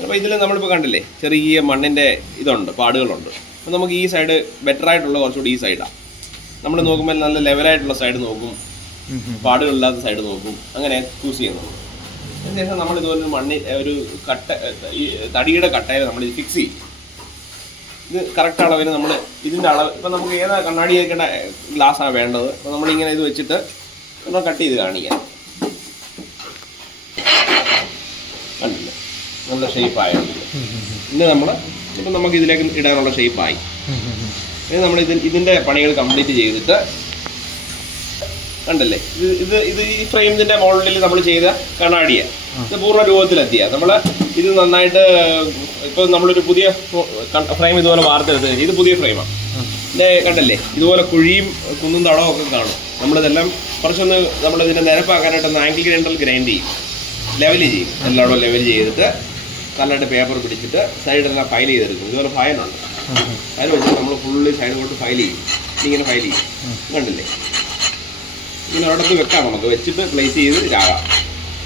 അപ്പോൾ ഇതിൽ നമ്മളിപ്പോൾ കണ്ടില്ലേ ചെറിയ മണ്ണിൻ്റെ ഇതുണ്ട്, പാടുകളുണ്ട്. അപ്പോൾ നമുക്ക് ഈ സൈഡ് ബെറ്റർ ആയിട്ടുള്ള കുറച്ചുകൂടി ഈ സൈഡാണ്. നമ്മൾ നോക്കുമ്പോൾ നല്ല ലെവലായിട്ടുള്ള സൈഡ് നോക്കും, പാടുകളില്ലാത്ത സൈഡ് നോക്കും, അങ്ങനെ ചൂസ് ചെയ്യുന്നുണ്ട്. അതിനുശേഷം നമ്മൾ ഇതുപോലെ ഒരു കട്ട, ഈ തടിയുടെ കട്ടയിൽ നമ്മൾ ഇത് ഫിക്സ് ചെയ്യും. ഇത് കറക്റ്റ് അളവിന് നമ്മൾ ഇതിൻ്റെ അളവ്, ഇപ്പം നമുക്ക് ഏതാ കണ്ണാടി വയ്ക്കേണ്ട ഗ്ലാസ്സാണ് വേണ്ടത്. അപ്പോൾ നമ്മളിങ്ങനെ ഇത് വെച്ചിട്ട് നമ്മൾ കട്ട് ചെയ്ത് കാണിക്കാം. കണ്ടില്ല, നല്ല ഷേപ്പായുണ്ട്. ഇന്ന് നമ്മൾ ഇപ്പം നമുക്ക് ഇതിലേക്ക് ഇടാനുള്ള ഷേപ്പായി. ഇനി നമ്മൾ ഇതിൻ്റെ പണികൾ കംപ്ലീറ്റ് ചെയ്തിട്ട് കണ്ടല്ലേ, ഇത് ഈ ഫ്രെയിമിൻ്റെ മോൾഡിൽ നമ്മൾ ചെയ്ത കണ്ണാടിയാണ്. ഇത് പൂർണ്ണ രൂപത്തിലെത്തിയ നമ്മൾ ഇത് നന്നായിട്ട് ഇപ്പോൾ നമ്മളൊരു പുതിയ ഫ്രെയിം ഇതുപോലെ വാർത്തെടുത്ത് ഇത് പുതിയ ഫ്രെയിമാണ്. ഇതിൻ്റെ കണ്ടല്ലേ ഇതുപോലെ കുഴിയും കുന്നും തടവും ഒക്കെ കാണും. നമ്മളിതെല്ലാം കുറച്ചൊന്ന് നമ്മളിതിൻ്റെ നിരപ്പാക്കാനായിട്ടൊന്ന് ആംഗിൾ ഗ്രൈൻഡറിൽ ഗ്രൈൻഡ് ചെയ്യും, ലെവൽ ചെയ്യും. എല്ലായിടവും ലെവൽ ചെയ്തിട്ട് നല്ലതായിട്ട് പേപ്പർ പിടിച്ചിട്ട് സൈഡെല്ലാം ഫയൽ ചെയ്തെടുക്കും. ഇതുപോലെ ഫയലുണ്ട്, ഫയൽ വെച്ചിട്ട് നമ്മൾ ഫുള്ളി സൈഡ് കൊണ്ട് ഫയൽ ചെയ്യും. ഇങ്ങനെ ഫയൽ ചെയ്യും, കണ്ടില്ലേ. ഇങ്ങനെ ഒരിടത്ത് വെക്കാം, നമുക്ക് വെച്ചിട്ട് പ്ലേസ് ചെയ്ത് ഇതാകാം.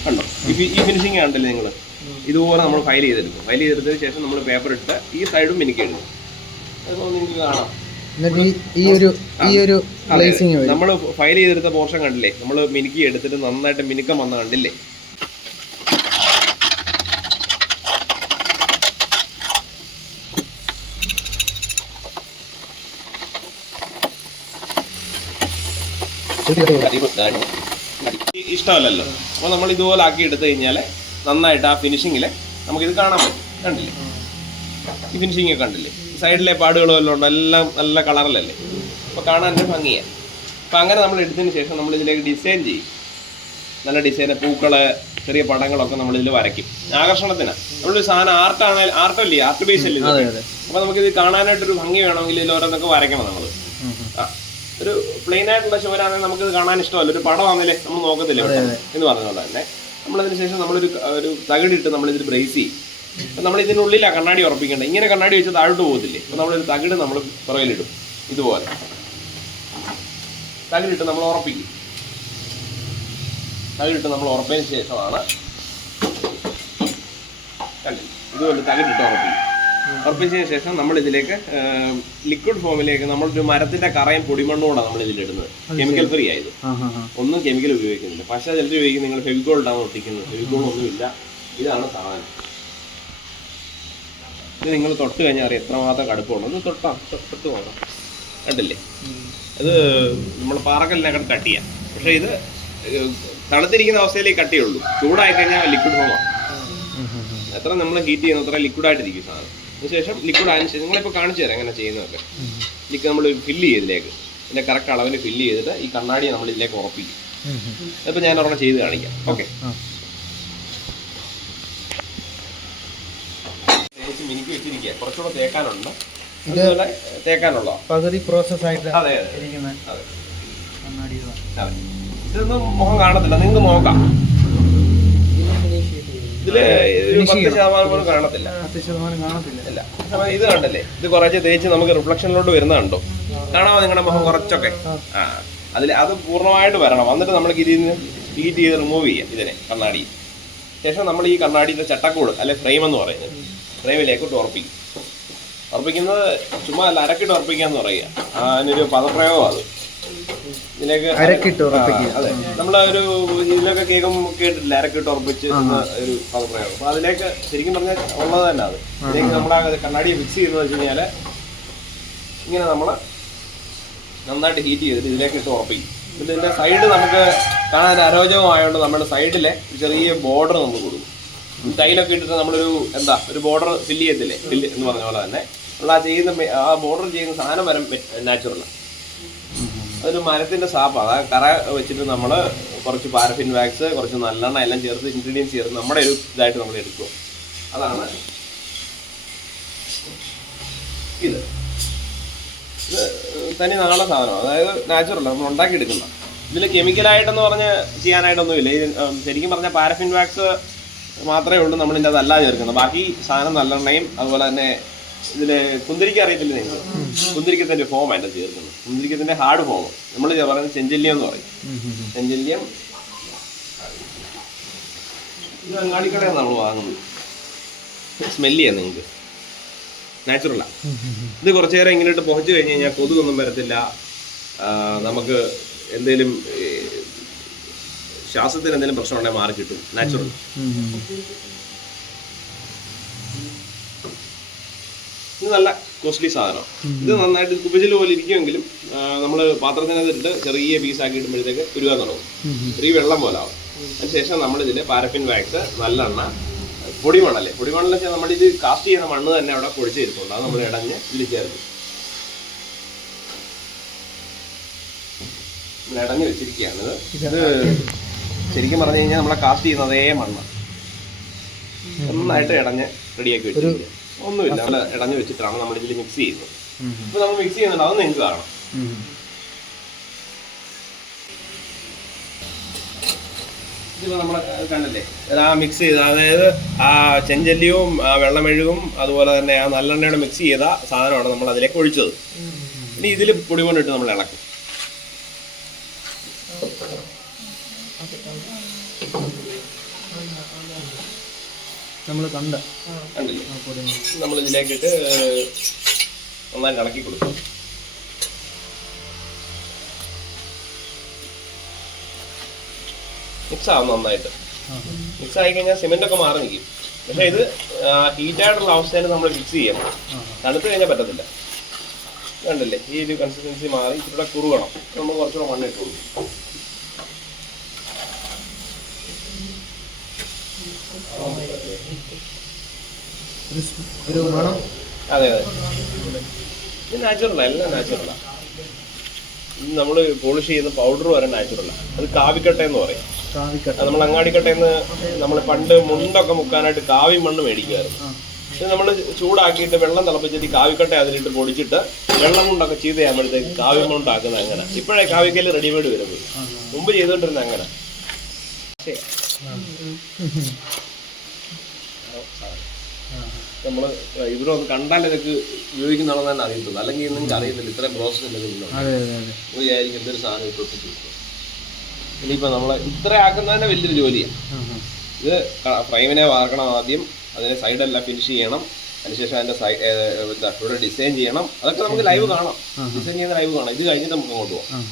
കണ്ടോ ഈ ഫിനിഷിങ് കണ്ടല്ലേ നിങ്ങൾ. ഇതുപോലെ നമ്മൾ ഫയൽ ചെയ്തെടുക്കും. ഫയൽ ചെയ്തെടുത്തതിന് ശേഷം നമ്മൾ പേപ്പർ ഇട്ട് ഈ സൈഡും മിനുക്കി എടുക്കും. അതുപോലെ നിങ്ങൾക്ക് കാണാം. നമ്മൾ ഫയൽ ചെയ്തെടുത്ത പോർഷൻ കണ്ടില്ലേ, നമ്മൾ മിനുക്കി എടുത്തിട്ട് നന്നായിട്ട് മിനുക്കം വന്ന കണ്ടില്ലേ. ഇഷ്ടമല്ലല്ലോ. അപ്പോൾ നമ്മൾ ഇതുപോലെ ആക്കി എടുത്തു കഴിഞ്ഞാൽ നന്നായിട്ട് ആ ഫിനിഷിങ്ങിൽ നമുക്കിത് കാണാൻ പറ്റും. കണ്ടില്ലേ ഈ ഫിനിഷിങ് കണ്ടില്ലേ, സൈഡിലെ പാടുകളും എല്ലാം ഉണ്ട്, എല്ലാം നല്ല കളറിലല്ലേ. അപ്പോൾ കാണാൻ ഒരു ഭംഗിയാണ്. അപ്പോൾ അങ്ങനെ നമ്മൾ എടുത്തതിന് ശേഷം നമ്മൾ ഇതിലേക്ക് ഡിസൈൻ ചെയ്യും. നല്ല ഡിസൈന്, പൂക്കൾ, ചെറിയ പടങ്ങളൊക്കെ നമ്മളിതിൽ വരയ്ക്കും ആകർഷണത്തിന്. നമ്മളൊരു സാധനം ആർട്ടല്ലേ, ആർട്ട് ബേസ് അല്ലേ. അപ്പോൾ നമുക്കിത് കാണാനായിട്ടൊരു ഭംഗി വേണമെങ്കിൽ ഇതിൽ ഓരോന്നൊക്കെ വരയ്ക്കണം നമ്മൾ. ഒരു പ്ലെയിൻ ആയിട്ടുള്ള ഷോരാണെങ്കിൽ നമുക്കിത് കാണാൻ ഇഷ്ടമല്ല. ഒരു പടം ആണെങ്കിലേ നമ്മൾ നോക്കത്തില്ല എന്ന് പറഞ്ഞതുകൊണ്ട് തന്നെ നമ്മളതിന് ശേഷം നമ്മളൊരു തകിടിട്ട് നമ്മളിതിൽ ബ്രേസ് ചെയ്യും. അപ്പം നമ്മൾ ഇതിനുള്ളിലാണ് കണ്ണാടി ഉറപ്പിക്കേണ്ടത്. ഇങ്ങനെ കണ്ണാടി വെച്ച് താഴോട്ട് പോകത്തില്ലേ. അപ്പോൾ നമ്മളൊരു തകിട് നമ്മൾ പുറകിലിടും. ഇതുപോലെ തകിടിട്ട് നമ്മൾ ഉറപ്പിക്കും. തകിടിട്ട് നമ്മൾ ഉറപ്പിച്ചതിന് ശേഷമാണ് കണ്ടില്ല ഇതുപോലെ തകിടിട്ട് ഉറപ്പിക്കും. ഉറപ്പിച്ചതിന് ശേഷം നമ്മളിതിലേക്ക് ലിക്വിഡ് ഫോമിലേക്ക് നമ്മളൊരു മരത്തിന്റെ കറയും പൊടിമണ്ണുകൊണ്ടാണ് നമ്മളിതിലിടുന്നത്. കെമിക്കൽ ഫ്രീ ആയത്, ഒന്നും കെമിക്കൽ ഉപയോഗിക്കുന്നില്ല. പശ ചിലർ ഉപയോഗിക്കുന്നത് നിങ്ങൾ ഫെവിക്കോളിട്ടാണ് ഒട്ടിക്കുന്നത്. ഫെവിക്കോൾ ഒന്നുമില്ല, ഇതാണ് സാധനം. ഇത് നിങ്ങൾ തൊട്ട് കഴിഞ്ഞാൽ അറിയാം എത്രമാത്രം കടുപ്പമുണ്ട്. തൊട്ട് പോകാം, കണ്ടില്ലേ. അത് നമ്മൾ പാറക്കല്ലിനകത്ത് കട്ടിയാണ്. പക്ഷേ ഇത് തണുത്തിരിക്കുന്ന അവസ്ഥയിലേക്ക് കട്ടിയുള്ളൂ. ചൂടായി കഴിഞ്ഞാൽ ലിക്വിഡ് ഫോമാണ്. എത്ര നമ്മൾ ഹീറ്റ് ചെയ്യുന്ന അത്ര ലിക്വിഡായിട്ടിരിക്കും സാധനം. അതിനുശേഷം ലിക്വിഡ് ആയതിനു ശേഷം നിങ്ങളിപ്പോൾ കാണിച്ചു തരാം എങ്ങനെ ചെയ്യുന്നതൊക്കെ. ലിക്വിഡ് നമ്മൾ ഫില്ല് ചെയ്തിലേക്ക് ഇതിൻ്റെ കറക്റ്റ് അളവിന് ഫില്ല് ചെയ്തിട്ട് ഈ കണ്ണാടി നമ്മൾ ഇതിലേക്ക് ഉറപ്പിക്കും. അതിപ്പോൾ ഞാൻ ഒരെണ്ണം ചെയ്ത് കാണിക്കാം. ഓക്കെ, മിനിക്ക് വെച്ചിരിക്കുക. കുറച്ചുകൂടെ തേക്കാനുണ്ട്, ഇതുപോലെ തേക്കാനുള്ള പകുതി പ്രോസസ്സായിട്ട്. അതെ അതെ അതെ. ഇതൊന്നും മുഖം കാണത്തില്ല, നിങ്ങൾക്ക് നോക്കാം. ഇതില് ഒരു 10% പോലും കാണത്തില്ല. 10% കാണത്തില്ല. ഇല്ല. അപ്പോൾ ഇത് കണ്ടല്ലേ, ഇത് കുറച്ച് തേച്ച് നമുക്ക് റിഫ്ലക്ഷനിലോട്ട് വരുന്നത് കണ്ടോ? കാണാമോ നിങ്ങളുടെ മുഖം കുറച്ചൊക്കെ? അത് പൂർണ്ണമായിട്ട് വരണം. വന്നിട്ട് നമ്മൾക്ക് ഇതിൽ നിന്ന് ഹീറ്റ് ചെയ്ത് റിമൂവ് ചെയ്യാം ഇതിനെ, കണ്ണാടി. ശേഷം നമ്മൾ ഈ കണ്ണാടിയുടെ ചട്ടക്കൂട് അല്ലെ ഫ്രെയിം എന്ന് പറയുന്നത് ഫ്രെയിമിലേക്ക് ഉറപ്പിക്കുന്നത് ചുമ്മാ അല്ല, അരക്കിട്ട് ഉറപ്പിക്കുക എന്ന് പറയുക. അതിനൊരു പദപ്രയോഗം. അത് ഇതിലേക്ക് അരക്കിട്ട്. അതെ, നമ്മളൊരു ഇതിലൊക്കെ കേൾക്കും കേട്ടിട്ടില്ല, അരക്കിട്ട് ഉറപ്പിച്ച് ഒരു പദപ്രയോഗം. അപ്പൊ അതിലേക്ക് ശരിക്കും പറഞ്ഞാൽ ഉള്ളത് തന്നെ. അത് ഇതിലേക്ക് നമ്മളെ കണ്ണാടിയെ ഫിക്സ് ചെയ്തെന്ന് വെച്ച് കഴിഞ്ഞാൽ ഇങ്ങനെ നമ്മൾ നന്നായിട്ട് ഹീറ്റ് ചെയ്തിട്ട് ഇതിലേക്ക് ഇട്ട് ഉറപ്പിക്കും. പിന്നെ ഇതിന്റെ സൈഡ് നമുക്ക് കാണാൻ അരോചകമായതുകൊണ്ട് നമ്മുടെ സൈഡിലെ ചെറിയ ബോർഡർ നമുക്ക് കൊടുക്കും. ടൈലൊക്കെ ഇട്ടിട്ട് നമ്മളൊരു ഒരു ബോർഡർ ഫില്ല് ചെയ്യത്തില്ലേ, ഫില്ല് എന്ന് പറഞ്ഞ പോലെ തന്നെ നമ്മൾ ആ ബോർഡർ ചെയ്യുന്ന സാധനം വരും നാച്ചുറലാണ്. അതൊരു മരത്തിന്റെ സാപ്പാണ്. ആ കറ വെച്ചിട്ട് നമ്മൾ കുറച്ച് പാരഫിൻ വാക്സ്, കുറച്ച് നല്ലെണ്ണ എല്ലാം ചേർത്ത് ഇൻഗ്രീഡിയൻസ് ചേർത്ത് നമ്മുടെ ഒരു ഇതായിട്ട് നമ്മൾ എടുക്കും. അതാണ് ഇത് തനി നാളെ സാധനം, അതായത് നാച്ചുറൽ നമ്മൾ ഉണ്ടാക്കിയെടുക്കുന്ന. ഇതിൽ കെമിക്കലായിട്ടെന്ന് പറഞ്ഞ് ചെയ്യാനായിട്ടൊന്നുമില്ല. ശരിക്കും പറഞ്ഞാൽ പാരഫിൻ വാക്സ് മാത്രമേ ഉള്ളൂ നമ്മളിൻ്റെ അതല്ലാതെ ചേർക്കുന്നത്. ബാക്കി സാധനം നല്ലെണ്ണയും അതുപോലെ തന്നെ ഇതിൽ കുന്തിരിക്ക അറിയത്തില്ല നിങ്ങൾക്ക്? കുന്തിരിക്കത്തിൻ്റെ ഫോം അതിൻ്റെ ചേർക്കുന്നത്. കുന്തിരിക്കത്തിൻ്റെ ഹാർഡ് ഫോം നമ്മൾ പറയുന്നത് ചെഞ്ചല്യം എന്ന് പറയും. ചെഞ്ചല്യം ഇത് അങ്ങാടിക്കടയാണ് നമ്മൾ വാങ്ങുന്നത്. സ്മെല്ല് ചെയ്യാം നിങ്ങൾക്ക്, നാച്ചുറലാണ്. ഇത് കുറച്ചു നേരം ഇങ്ങനെ ഇട്ട് പുകച്ചു കഴിഞ്ഞ് കഴിഞ്ഞാൽ കൊതുകൊന്നും വരത്തില്ല. നമുക്ക് എന്തെങ്കിലും ശ്വാസത്തിന് എന്തെങ്കിലും പ്രശ്നം ഉണ്ടെങ്കിൽ മാറി കിട്ടും. നാച്ചുറൽ. ഇത് നല്ല കോസ്റ്റ്ലി സാധനം. ഇത് നന്നായിട്ട് കുപ്പിച്ചില് പോലെ ഇരിക്കുമെങ്കിലും നമ്മൾ പാത്രത്തിനകത്തിട്ട് ചെറിയ പീസാക്കി ഇടുമ്പോഴത്തേക്ക് ഉരുകാൻ തുടങ്ങും. ചെറിയ വെള്ളം പോലെ ആവും. അതിനുശേഷം നമ്മളിതിൽ പാരഫിൻ വാക്സ്, നല്ലെണ്ണ, പൊടിമണല്ലേ. പൊടിമണ്ണെന്ന് വെച്ചാൽ നമ്മളിത് കാസ്റ്റ് ചെയ്യുന്ന മണ്ണ് തന്നെ അവിടെ പൊടിച്ച് ഇരിപ്പുണ്ട്. അത് നമ്മൾ ഇടഞ്ഞ് ഇതിൽ ചേർക്കും. ഇടഞ്ഞ് വെച്ചിരിക്കുകയാണ്. ഇത് ശരിക്കും പറഞ്ഞു കഴിഞ്ഞാൽ നമ്മളെ കാസ്റ്റ് ചെയ്യുന്ന അതേ മണ്ണ് നന്നായിട്ട് ഇടഞ്ഞ് റെഡിയാക്കി വെച്ചിരിക്കുക. ഒന്നുമില്ല, നമ്മൾ ഇടഞ്ഞു വെച്ചിട്ടാണ് നമ്മൾ ഇതിൽ മിക്സ് ചെയ്യുന്നത്. ഇപ്പൊ നമ്മൾ മിക്സ് ചെയ്യുന്നുണ്ട്, അത് നിങ്ങൾക്ക് കാണാം. ഇതിപ്പോ നമ്മളെ കണ്ടല്ലേ ആ മിക്സ് ചെയ്ത, അതായത് ആ ചെഞ്ചല്യവും വെള്ളമെഴുകും അതുപോലെ തന്നെ ആ നല്ലെണ്ണയുടെ മിക്സ് ചെയ്ത സാധനമാണ് നമ്മൾ അതിലേക്ക് ഒഴിച്ചത്. ഇനി ഇതിൽ പൊടി കൊണ്ടിട്ട് നമ്മൾ ഇളക്കും. നമ്മൾ കണ്ടില്ലേ, നമ്മൾ ഇതിലേക്കിട്ട് നന്നായിട്ട് ഇളക്കി കൊടുക്കും. മിക്സ് ആവും നന്നായിട്ട്. മിക്സ് ആയി കഴിഞ്ഞാൽ സിമെന്റ് ഒക്കെ മാറി നിൽക്കും. പക്ഷെ ഇത് ഹീറ്റായിട്ടുള്ള അവസ്ഥയിൽ നമ്മൾ മിക്സ് ചെയ്യണം. തണുത്ത് കഴിഞ്ഞാൽ പറ്റത്തില്ല. കണ്ടില്ലേ, ഈ ഒരു കൺസിസ്റ്റൻസി മാറി ഇവിടെ കുറുകണം. നമ്മൾ കുറച്ചുകൂടെ മണ്ണിട്ട് കൊടുക്കും. ഒരു മണം. അതെ അതെ, ഇത് നാച്ചുറലാണ്, എല്ലാം നാച്ചുറലാണ്. ഇത് നമ്മൾ പോളിഷ് ചെയ്യുന്ന പൗഡർ വരെ നാച്ചുറലാണ്. അത് കാവിക്കട്ട എന്ന് പറയും. നമ്മൾ അങ്ങാടിക്കട്ടയെന്ന് നമ്മൾ പണ്ട് മുണ്ടൊക്കെ മുക്കാനായിട്ട് കാവി മണ്ണ് മേടിക്കുമായിരുന്നു. ഇത് നമ്മൾ ചൂടാക്കിയിട്ട് വെള്ളം തിളപ്പിച്ചിട്ട് കാവിക്കട്ട അതിലിട്ട് പൊടിച്ചിട്ട് വെള്ളം കൊണ്ടൊക്കെ ചെയ്ത് ചെയ്യുമ്പോഴത്തേക്ക് കാവി മണ്ണാക്കുന്നത് അങ്ങനെ. ഇപ്പോഴേ കാവിക്കല്ല് റെഡിമെയ്ഡ് വരുന്നത്. മുമ്പ് ചെയ്തുകൊണ്ടിരുന്ന അങ്ങനെ. നമ്മൾ ഇവിടെ ഒന്ന് കണ്ടാൽ ഇതൊക്കെ ഉപയോഗിക്കുന്നതാണെന്ന് തന്നെ അറിയത്തുള്ളൂ. അല്ലെങ്കിൽ നിങ്ങൾക്ക് അറിയത്തില്ല ഇത്രയും പ്രോസസ് വിചാരിക്കും എന്തൊരു സാധനം ഇട്ടൊട്ടിട്ട്. ഇനിയിപ്പോൾ നമ്മൾ ഇത്ര ആക്കുന്നതന്നെ വലിയൊരു ജോലിയാണ്. ഇത് ഫ്രെയിമിനെ വാർക്കണം ആദ്യം, അതിനെ സൈഡെല്ലാം ഫിനിഷ് ചെയ്യണം. അതിനുശേഷം അതിൻ്റെ ഇവിടെ ഡിസൈൻ ചെയ്യണം. അതൊക്കെ നമുക്ക് ലൈവ് കാണാം, ഡിസൈൻ ചെയ്യുന്ന ലൈവ് കാണാം. ഇത് കഴിഞ്ഞിട്ട് നമുക്ക് അങ്ങോട്ട് പോകാം.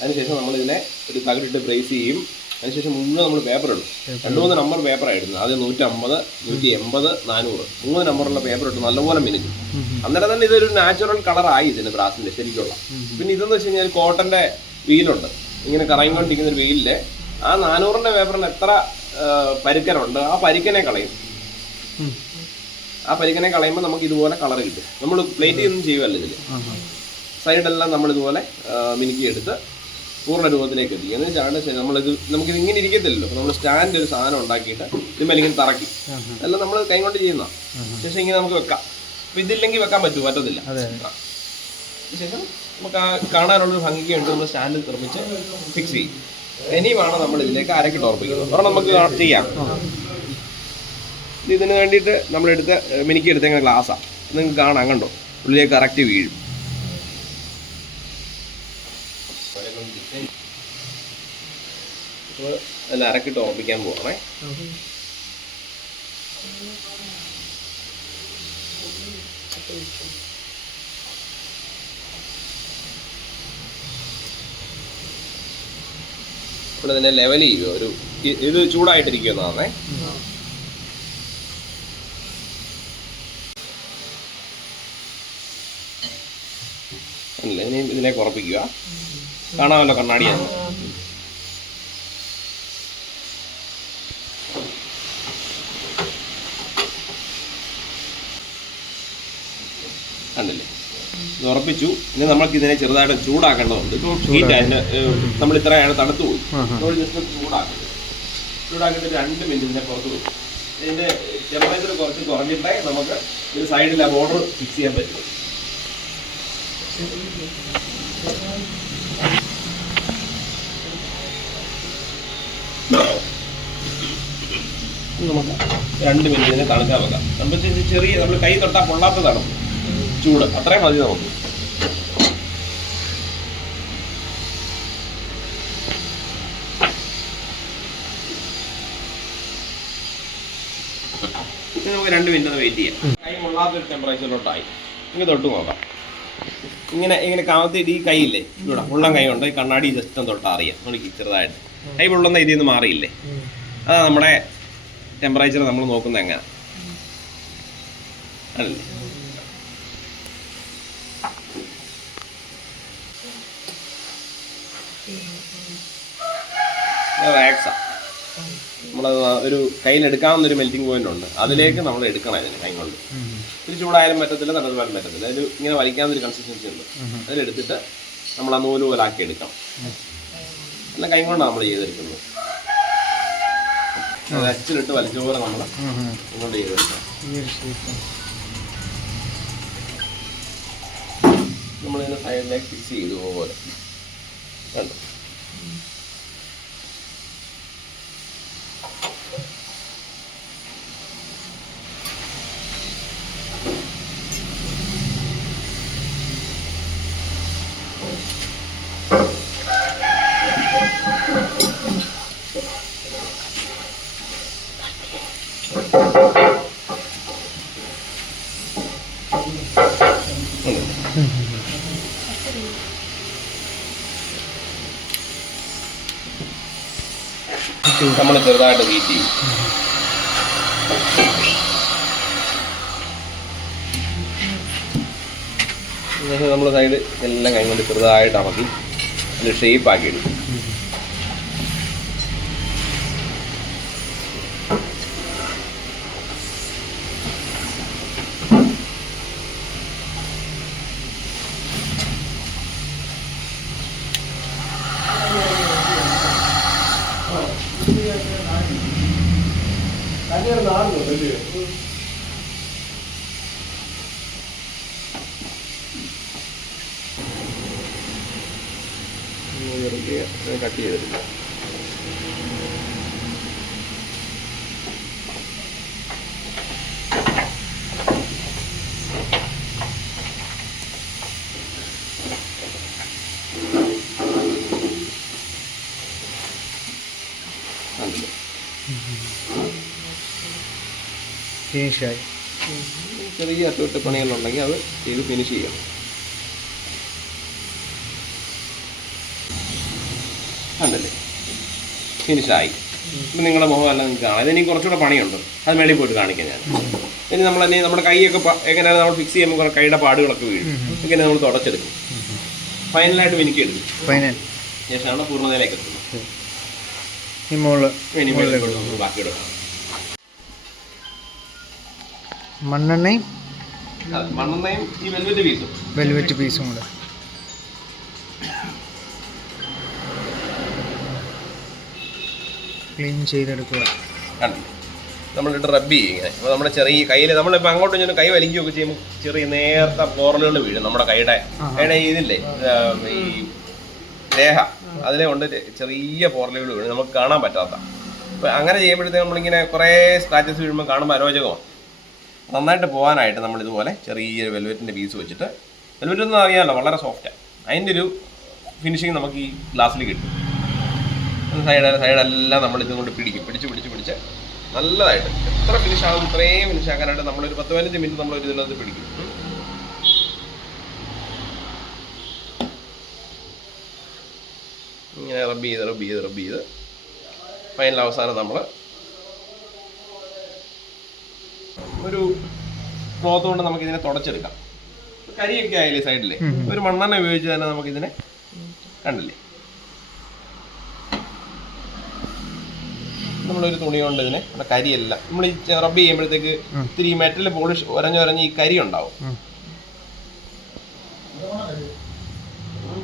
അതിനുശേഷം നമ്മളിതിനെ ഒരു തകിടിട്ട് ബ്രേസ് ചെയ്യും. അതിനുശേഷം മുന്നേ നമ്മൾ പേപ്പർ ഇടും. 2-3 നമ്പർ പേപ്പറായിരുന്നു. അത് 150, 180, 400 3 നമ്പറുള്ള പേപ്പർ ഇട്ട് നല്ലപോലെ മിനുക്കും. അന്നേരം തന്നെ ഇതൊരു നാച്ചുറൽ കളറായി ഇതിന് ബ്രാസിന്റെ ശരിക്കുള്ള. പിന്നെ ഇതെന്ന് വെച്ച് കഴിഞ്ഞാൽ കോട്ടന്റെ വീലുണ്ട്, ഇങ്ങനെ കറങ്ങിക്കൊണ്ടിരിക്കുന്ന ഒരു വീലില് ആ 400ന്റെ പേപ്പറിന് എത്ര പരുക്കനുണ്ട് ആ പരുക്കനെ കളയും. ആ പരിക്കനെ കളയുമ്പോൾ നമുക്ക് ഇതുപോലെ കളർ കിട്ടും. നമ്മൾ പ്ലേറ്റ് ഒന്നും ചെയ്യുമല്ലോ ഇതിൽ. സൈഡെല്ലാം നമ്മളിതുപോലെ മിനുക്കിയെടുത്ത് പൂർണ്ണ രൂപത്തിലേക്ക് എത്തിക്കും. എന്ന് വെച്ചാൽ നമുക്കിത് ഇങ്ങനെ ഇരിക്കത്തില്ലല്ലോ. നമ്മൾ സ്റ്റാൻഡ് ഒരു സാധനം ഉണ്ടാക്കിയിട്ട് ഇതുമേൽ ഇങ്ങനെ തറക്കി എല്ലാം നമ്മൾ കൈ കൊണ്ട് ചെയ്യുന്നതാണ്. ശേഷം ഇങ്ങനെ നമുക്ക് വെക്കാം. അപ്പം ഇതില്ലെങ്കിൽ വെക്കാൻ പറ്റത്തില്ല. ശേഷം നമുക്ക് ആ കാണാനുള്ളൊരു ഭംഗിക്ക് വേണ്ടി നമ്മൾ സ്റ്റാൻഡ് നിർമ്മിച്ച് ഫിക്സ് ചെയ്യും. ഇനി വേണം നമ്മൾ ഇതിലേക്ക് അരക്കിട്ട് ഉറപ്പിക്കുന്നത്. കാരണം നമുക്ക് ചെയ്യാം. ഇതിന് വേണ്ടിയിട്ട് നമ്മളെടുത്ത മിനിക്ക് എടുത്തേക്കുന്ന ഗ്ലാസ്സാണ്. നിങ്ങൾക്ക് കാണാം, കണ്ടോ, ഉള്ളിലേക്ക് കറക്റ്റ് വീഴും. അപ്പോൾ അതിൽ അരക്കിട്ട് ഉറപ്പിക്കാൻ പോകണേ. ഇവിടെ തന്നെ ലെവൽ ചെയ്യുക. ഒരു ഇത് ചൂടായിട്ടിരിക്കുന്നതാണേ. അല്ല, ഇനി ഇതിലേക്ക് ഉറപ്പിക്കുക. കാണാമല്ലോ കണ്ണാടിയാണ്. കണ്ടില്ലേ, ഇത് ഉറപ്പിച്ചു. ഇനി നമ്മൾക്ക് ഇതിനെ ചെറുതായിട്ട് ചൂടാക്കേണ്ടതുണ്ട്. ഹീറ്റ് അതിന് നമ്മൾ ഇത്രയാണ് തണുത്തു പോയി. നമ്മൾ ജസ്റ്റ് ചൂടാക്കുന്നത്. ചൂടാക്കിയിട്ട് 2 മിനിറ്റ് ഇതിനെ പുറത്ത് പോകും. ഇതിൻ്റെ ടെമ്പറേച്ചർ കുറച്ച് കുറഞ്ഞിട്ടേ നമുക്ക് ഒരു സൈഡിൽ ആ ബോർഡർ ഫിക്സ് ചെയ്യാൻ പറ്റും. നമുക്ക് 2 മിനിറ്റ് ഇതിനെ തണുക്കാൻ വെക്കാം. നമുക്ക് ചെറിയ നമ്മൾ കൈ തൊട്ടാൽ പൊള്ളാത്തതാണ് ചൂട്, അത്രയും മതി നമുക്ക്. നമുക്ക് 2 മിനിറ്റ് ഒന്ന് വെയിറ്റ് ചെയ്യാം. കൈ പൊള്ളാത്തൊരു ടെമ്പറേച്ചറിലോട്ടായി. ഇങ്ങനെ തൊട്ട് നോക്കാം. ഇങ്ങനെ കാമത്തിട്ട് ഈ കൈയില്ലേ, ഇവിടെ പൊള്ളൻ കൈ ഉണ്ട്. ഈ കണ്ണാടി ജസ്റ്റ് ഒന്ന് തൊട്ടാൽ അറിയാം നമുക്ക് ചെറുതായിട്ട്. കൈ പൊള്ളുന്ന ഇതിൽ നിന്ന് മാറിയില്ലേ, അതാ നമ്മുടെ ടെമ്പറേച്ചർ നമ്മൾ നോക്കുന്നത് എങ്ങനെ അല്ലേ. വാക്സാ നമ്മളത് ഒരു കയ്യിലെടുക്കാവുന്നൊരു മെൽറ്റിംഗ് പോയിന്റ് ഉണ്ട്. അതിലേക്ക് നമ്മൾ എടുക്കണം ഇതിന് കൈ കൊണ്ട്. ഇത് ചൂടായാലും പറ്റത്തില്ല, തണുപ്പായാലും പറ്റത്തില്ല. അതിൽ ഇങ്ങനെ വലിക്കാവുന്നൊരു കൺസിസ്റ്റൻസി ഉണ്ട്. അതിലെടുത്തിട്ട് നമ്മൾ ആ നൂല് പോലാക്കി എടുക്കണം. എല്ലാം കൈ കൊണ്ടാണ് നമ്മൾ ചെയ്തെടുക്കുന്നത്. അച്ചിലിട്ട് വലിച്ച പോലെ നമ്മൾ ഇങ്ങോട്ട് ചെയ്തെടുക്കാം. നമ്മളിതിനെ സൈഡിലേക്ക് ഫിക്സ് ചെയ്തു പോലെ കണ്ടു. നമ്മൾ ചെറുതായിട്ട് ഹീറ്റ് ചെയ്യും. നമ്മൾ സൈഡ് എല്ലാം കൈ കൊണ്ട് ചെറുതായിട്ട് അമക്കി അതിൽ ഷേപ്പ് ആക്കി എടുക്കും. കട്ട് ചെയ്തിട്ടില്ല. ഫിനിഷായി. ചെറിയ അറ്റകുറ്റപ്പണികളുണ്ടെങ്കിൽ അത് ചെയ്ത് ഫിനിഷ് ചെയ്യാം. കണ്ടല്ലേ, ഫിനിഷായി. ഇപ്പം നിങ്ങളുടെ മുഖം എല്ലാം നിങ്ങൾക്ക് കാണാം. ഇതിനി കുറച്ചുകൂടെ പണിയുണ്ട്, അത് മേളിൽ പോയിട്ട് കാണിക്കാം ഞാൻ. ഇനി നമ്മൾ തന്നെ നമ്മുടെ കൈയൊക്കെ എങ്ങനെയാണ് നമ്മൾ ഫിക്സ് ചെയ്യുമ്പോൾ കുറേ കൈയുടെ പാടുകളൊക്കെ വീഴും. ഇങ്ങനെ നമ്മൾ തുടച്ചെടുക്കും. ഫൈനലായിട്ട് മിനുക്കിയെടുക്കും. ഫൈനൽ ശേഷമാണ് പൂർണ്ണതയിലേക്ക് എത്തുന്നത്. ബാക്കിയെടുക്കാം. മണ്ണെണ്ണയും ഈ വെൽവെറ്റ് പീസും കൂടെ ക്ലീൻ ചെയ്തെടുക്കുക. നമ്മളിട്ട് റബ്ബ് ചെയ്യും ഇങ്ങനെ. അപ്പോൾ നമ്മുടെ ചെറിയ കയ്യിൽ നമ്മളിപ്പോൾ അങ്ങോട്ടും ഇങ്ങനെ കൈ വലിക്കുകയൊക്കെ ചെയ്യുമ്പോൾ ചെറിയ നേർത്ത പോറലുകൾ വീഴും. നമ്മുടെ കൈയുടെ ഇതില്ലേ, ഈ ദേഹ അതിലെ കൊണ്ട് ചെറിയ പോറലുകൾ വീഴും, നമുക്ക് കാണാൻ പറ്റാത്ത. അപ്പോൾ അങ്ങനെ ചെയ്യുമ്പോഴത്തേക്ക് നമ്മളിങ്ങനെ കുറേ സ്ക്രാച്ചസ് വീഴുമ്പോൾ കാണുമ്പോൾ അരോചകമാണ്. നന്നായിട്ട് പോകാനായിട്ട് നമ്മളിതുപോലെ ചെറിയൊരു വെൽവെറ്റിൻ്റെ പീസ് വെച്ചിട്ട്, വെൽവെറ്റ് ഒന്നും അറിയാമല്ലോ വളരെ സോഫ്റ്റാണ്, അതിൻ്റെ ഒരു ഫിനിഷിങ് നമുക്ക് ഈ ഗ്ലാസ്സിൽ കിട്ടും. സൈഡെല്ലാം നമ്മളിതും കൊണ്ട് പിടിച്ച് നല്ലതായിട്ട് എത്ര ഫിനിഷ് ആകും ഇത്രയും ഫിനിഷ് ആക്കാനായിട്ട് നമ്മളൊരു 10-15 മിനിറ്റ് നമ്മളൊരു ഇതിനകത്ത് പിടിക്കും. ഇങ്ങനെ റബ്ബ് ചെയ്ത് ഫൈനൽ അവസാനം നമ്മൾ ഒരു ക്ലോത്ത് കൊണ്ട് നമുക്കിതിനെ തുടച്ചെടുക്കാം. കരിയൊക്കെ ആയില്ലേ സൈഡിൽ, ഒരു മണ്ണെണ്ണ ഉപയോഗിച്ച് തന്നെ നമുക്കിതിനെ കണ്ടില്ലേ, നമ്മളൊരു തുണി കൊണ്ട് ഇതിനെ നമ്മുടെ കരിയെല്ലാം നമ്മൾ ഈ റബ്ബ് ചെയ്യുമ്പോഴത്തേക്ക് ഇത്തിരി മെറ്റൽ പോളിഷ് ഉരഞ്ഞ് ഈ കരി ഉണ്ടാവും,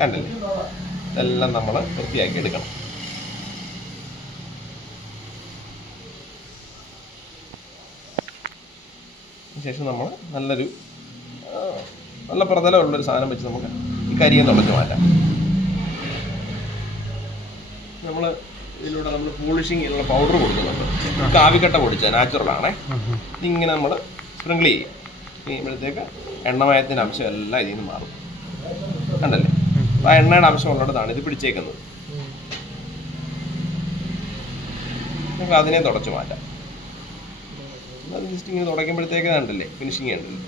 കണ്ടില്ലേ, ഇതെല്ലാം നമ്മൾ വൃത്തിയാക്കി എടുക്കണം. ശേഷം നമ്മൾ നല്ല പ്രതലമുള്ളൊരു സാധനം വെച്ച് നമുക്ക് ഈ കരിയെ തുടച്ച് മാറ്റാം. നമ്മൾ ഇതിലൂടെ നമ്മൾ പോളിഷിങ്ങിനുള്ള പൗഡർ കൊടുക്കുന്നുണ്ട്, കാവിക്കട്ട പൊടിച്ച നാച്ചുറലാണേ. ഇതിങ്ങനെ നമ്മൾ സ്പ്രിങ്കിൾ ചെയ്യുമ്പോഴത്തേക്ക് എണ്ണമയത്തിൻ്റെ അംശം എല്ലാം ഇതിൽ നിന്ന് മാറും, കണ്ടല്ലേ. ആ എണ്ണയുടെ അംശം ഉള്ളിടത്താണ് ഇത് പിടിച്ചേക്കുന്നത്. നമുക്ക് അതിനെ തുടച്ച് മാറ്റാം. അത് ജസ്റ്റ് ഇങ്ങനെ തുടയ്ക്കുമ്പോഴത്തേക്ക് കണ്ടില്ലേ ഫിനിഷിങ് ഉണ്ടല്ലേ.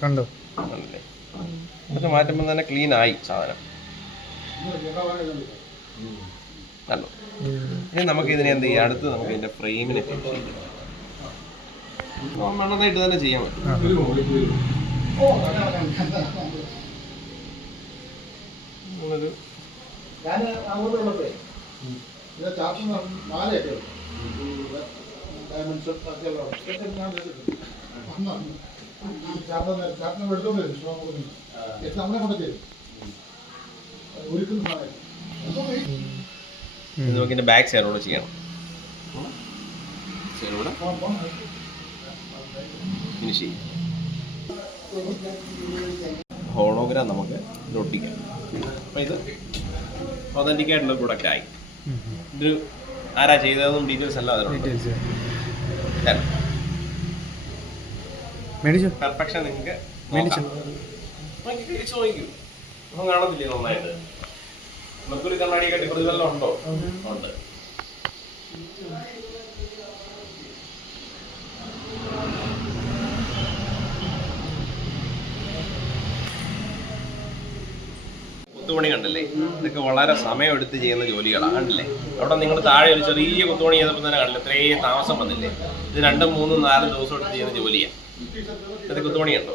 കണ്ടോ, ആണല്ലേ. എന്നിട്ട് മാറ്റുമ്പോൾ തന്നെ ക്ലീൻ ആയി സാധനം, കണ്ടോ. ഇനി നമുക്ക് ഇതിനെ എന്ത് ചെയ്യാം, അടുത്ത് നമുക്ക് ഇതിന്റെ ഫ്രെയിമിനെ ഫിനിഷ് ചെയ്യും. മണ്ണതായിട്ട് തന്നെ ചെയ്യാൻ പറ്റും. നമുക്കിന്റെ ബാക്ക് സൈഡോടെ ചെയ്യണം, സൈഡോടെ ഫിനിഷ് ചെയ്യും. ഹോളോഗ്രാം നമുക്ക് ഇത് ഒട്ടിക്കാം. അപ്പം ഇത് ഒതന്റിക് ആയിട്ടുള്ള പ്രൊഡക്റ്റ് ആയി. ഇത് ആരാ ചെയ്തതെന്നും ഡീറ്റെയിൽസ് എല്ലാം അതിലുണ്ട്. പെർഫെക്ഷൻ നിങ്ങൾക്ക് തിരിച്ചു നോക്കൂ, ഒന്നും കാണത്തില്ലേ നന്നായിട്ട്. നമുക്കൊരു കണ്ണാടിയെ കട്ടി പ്രതിഫലനം ഉണ്ടോ? ഉണ്ട്. കുത്തുപണി കണ്ടല്ലേ, ഇതൊക്കെ വളരെ സമയമെടുത്ത് ചെയ്യുന്ന ജോലികളാണ്, കണ്ടില്ലേ. അവിടെ നിങ്ങൾ താഴെ ഒരു ചെറിയ കുത്തുപണി ചെയ്തപ്പോൾ തന്നെ കണ്ടില്ല, ഇത്രയും താമസം വന്നില്ലേ. ഇത് 2, 3, 4 ദിവസം എടുത്ത് ചെയ്യുന്ന ജോലിയാണ്. ഇത് കുത്തുപണിയുണ്ടോ?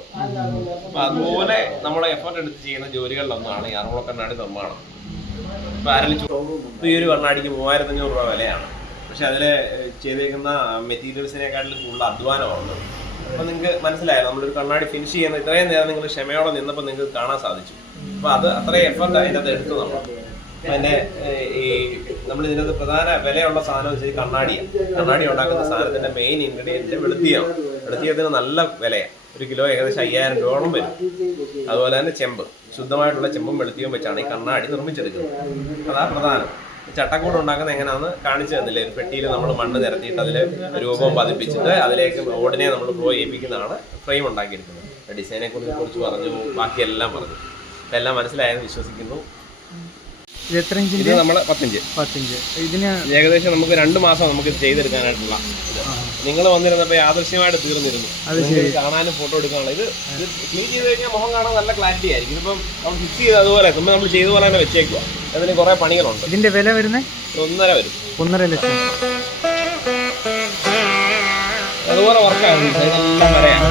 അപ്പം അതുപോലെ നമ്മളെ എഫർട്ട് എടുത്ത് ചെയ്യുന്ന ജോലികളിലൊന്നാണ് ഈ ആറന്മുള കണ്ണാടി നിർമ്മാണം. ഇപ്പം ആരെങ്കിലും ഈ ഒരു കണ്ണാടിക്ക് 3500 രൂപ വിലയാണ്. പക്ഷെ അതിൽ ചെയ്തേക്കുന്ന മെറ്റീരിയൽസിനെക്കാട്ടിലും കൂടുതൽ അധ്വാനമാണ്. അപ്പം നിങ്ങൾക്ക് മനസ്സിലായോ, നമ്മളൊരു കണ്ണാടി ഫിനിഷ് ചെയ്യുന്ന ഇത്രയും നേരം നിങ്ങൾ ക്ഷമയോടെ നിന്നപ്പോൾ നിങ്ങൾക്ക് കാണാൻ സാധിച്ചു. അപ്പോൾ അത് അത്രയും എഫർട്ട് അതിൻ്റെ അത് എടുത്തു നമ്മൾ. പിന്നെ ഈ നമ്മൾ ഇതിനകത്ത് പ്രധാന വിലയുള്ള സാധനം വെച്ചാൽ കണ്ണാടിയാണ്. കണ്ണാടി ഉണ്ടാക്കുന്ന സാധനത്തിൻ്റെ മെയിൻ ഇൻഗ്രീഡിയൻറ്റ് വെളുത്തിയാണ്. വെളുത്തിയത്തിന് നല്ല വിലയാണ്, 1 കിലോ ഏകദേശം 5000 രൂപയോളം വരും. അതുപോലെ തന്നെ ചെമ്പ്, ശുദ്ധമായിട്ടുള്ള ചെമ്പും വെളുത്തിയും വെച്ചാണ് ഈ കണ്ണാടി നിർമ്മിച്ചെടുക്കുന്നത്. അതാണ് പ്രധാനം. ചട്ടക്കൂട് ഉണ്ടാക്കുന്നത് എങ്ങനെയാണെന്ന് കാണിച്ചു തന്നില്ലേ. ഒരു പെട്ടിയിൽ നമ്മൾ മണ്ണ് നിരത്തിയിട്ട് അതിൽ രൂപം പതിപ്പിച്ചിട്ട് അതിലേക്ക് ഓടിനെ നമ്മൾ ഫ്ലോ ചെയ്യിപ്പിക്കുന്നതാണ് ഫ്രെയിം ഉണ്ടാക്കിയിരിക്കുന്നത്. ഡിസൈനെ കുറിച്ച് പറഞ്ഞു, ബാക്കിയെല്ലാം പറഞ്ഞു. എല്ലാം മനസ്സിലായെന്ന് വിശ്വസിക്കുന്നു. ഇത് എത്ര ഇഞ്ച്? ഇത് നമ്മൾ 10 ഇഞ്ച്. ഇതിന് ഏകദേശം നമുക്ക് 2 മാസം നമുക്ക് ചെയ്തെടുക്കാനായിട്ടുള്ള ഇത്. നിങ്ങൾ വന്നിരുന്നപ്പോൾ യാദൃശ്യമായിട്ട് തീർന്നിരുന്നു. കാണാനും ഫോട്ടോ എടുക്കാനുള്ള ഇത് ക്ലീൻ ചെയ്ത് കഴിഞ്ഞാൽ മുഖം കാണാൻ നല്ല ക്ലാരിറ്റി ആയിരിക്കും. ഇതിപ്പം നമ്മൾ ഫിക്സ് ചെയ്ത് അതുപോലെ നമ്മൾ ചെയ്ത പോലെ തന്നെ വെച്ചേക്കുക. അതിന് കുറേ പണികളുണ്ട്. ഇതിന്റെ വില വരുന്നത് 1.5 വരും. 1.5 ലക്ഷം. അതുപോലെ വർക്കാണ്, ഇതെല്ലാം വരെയാണ്.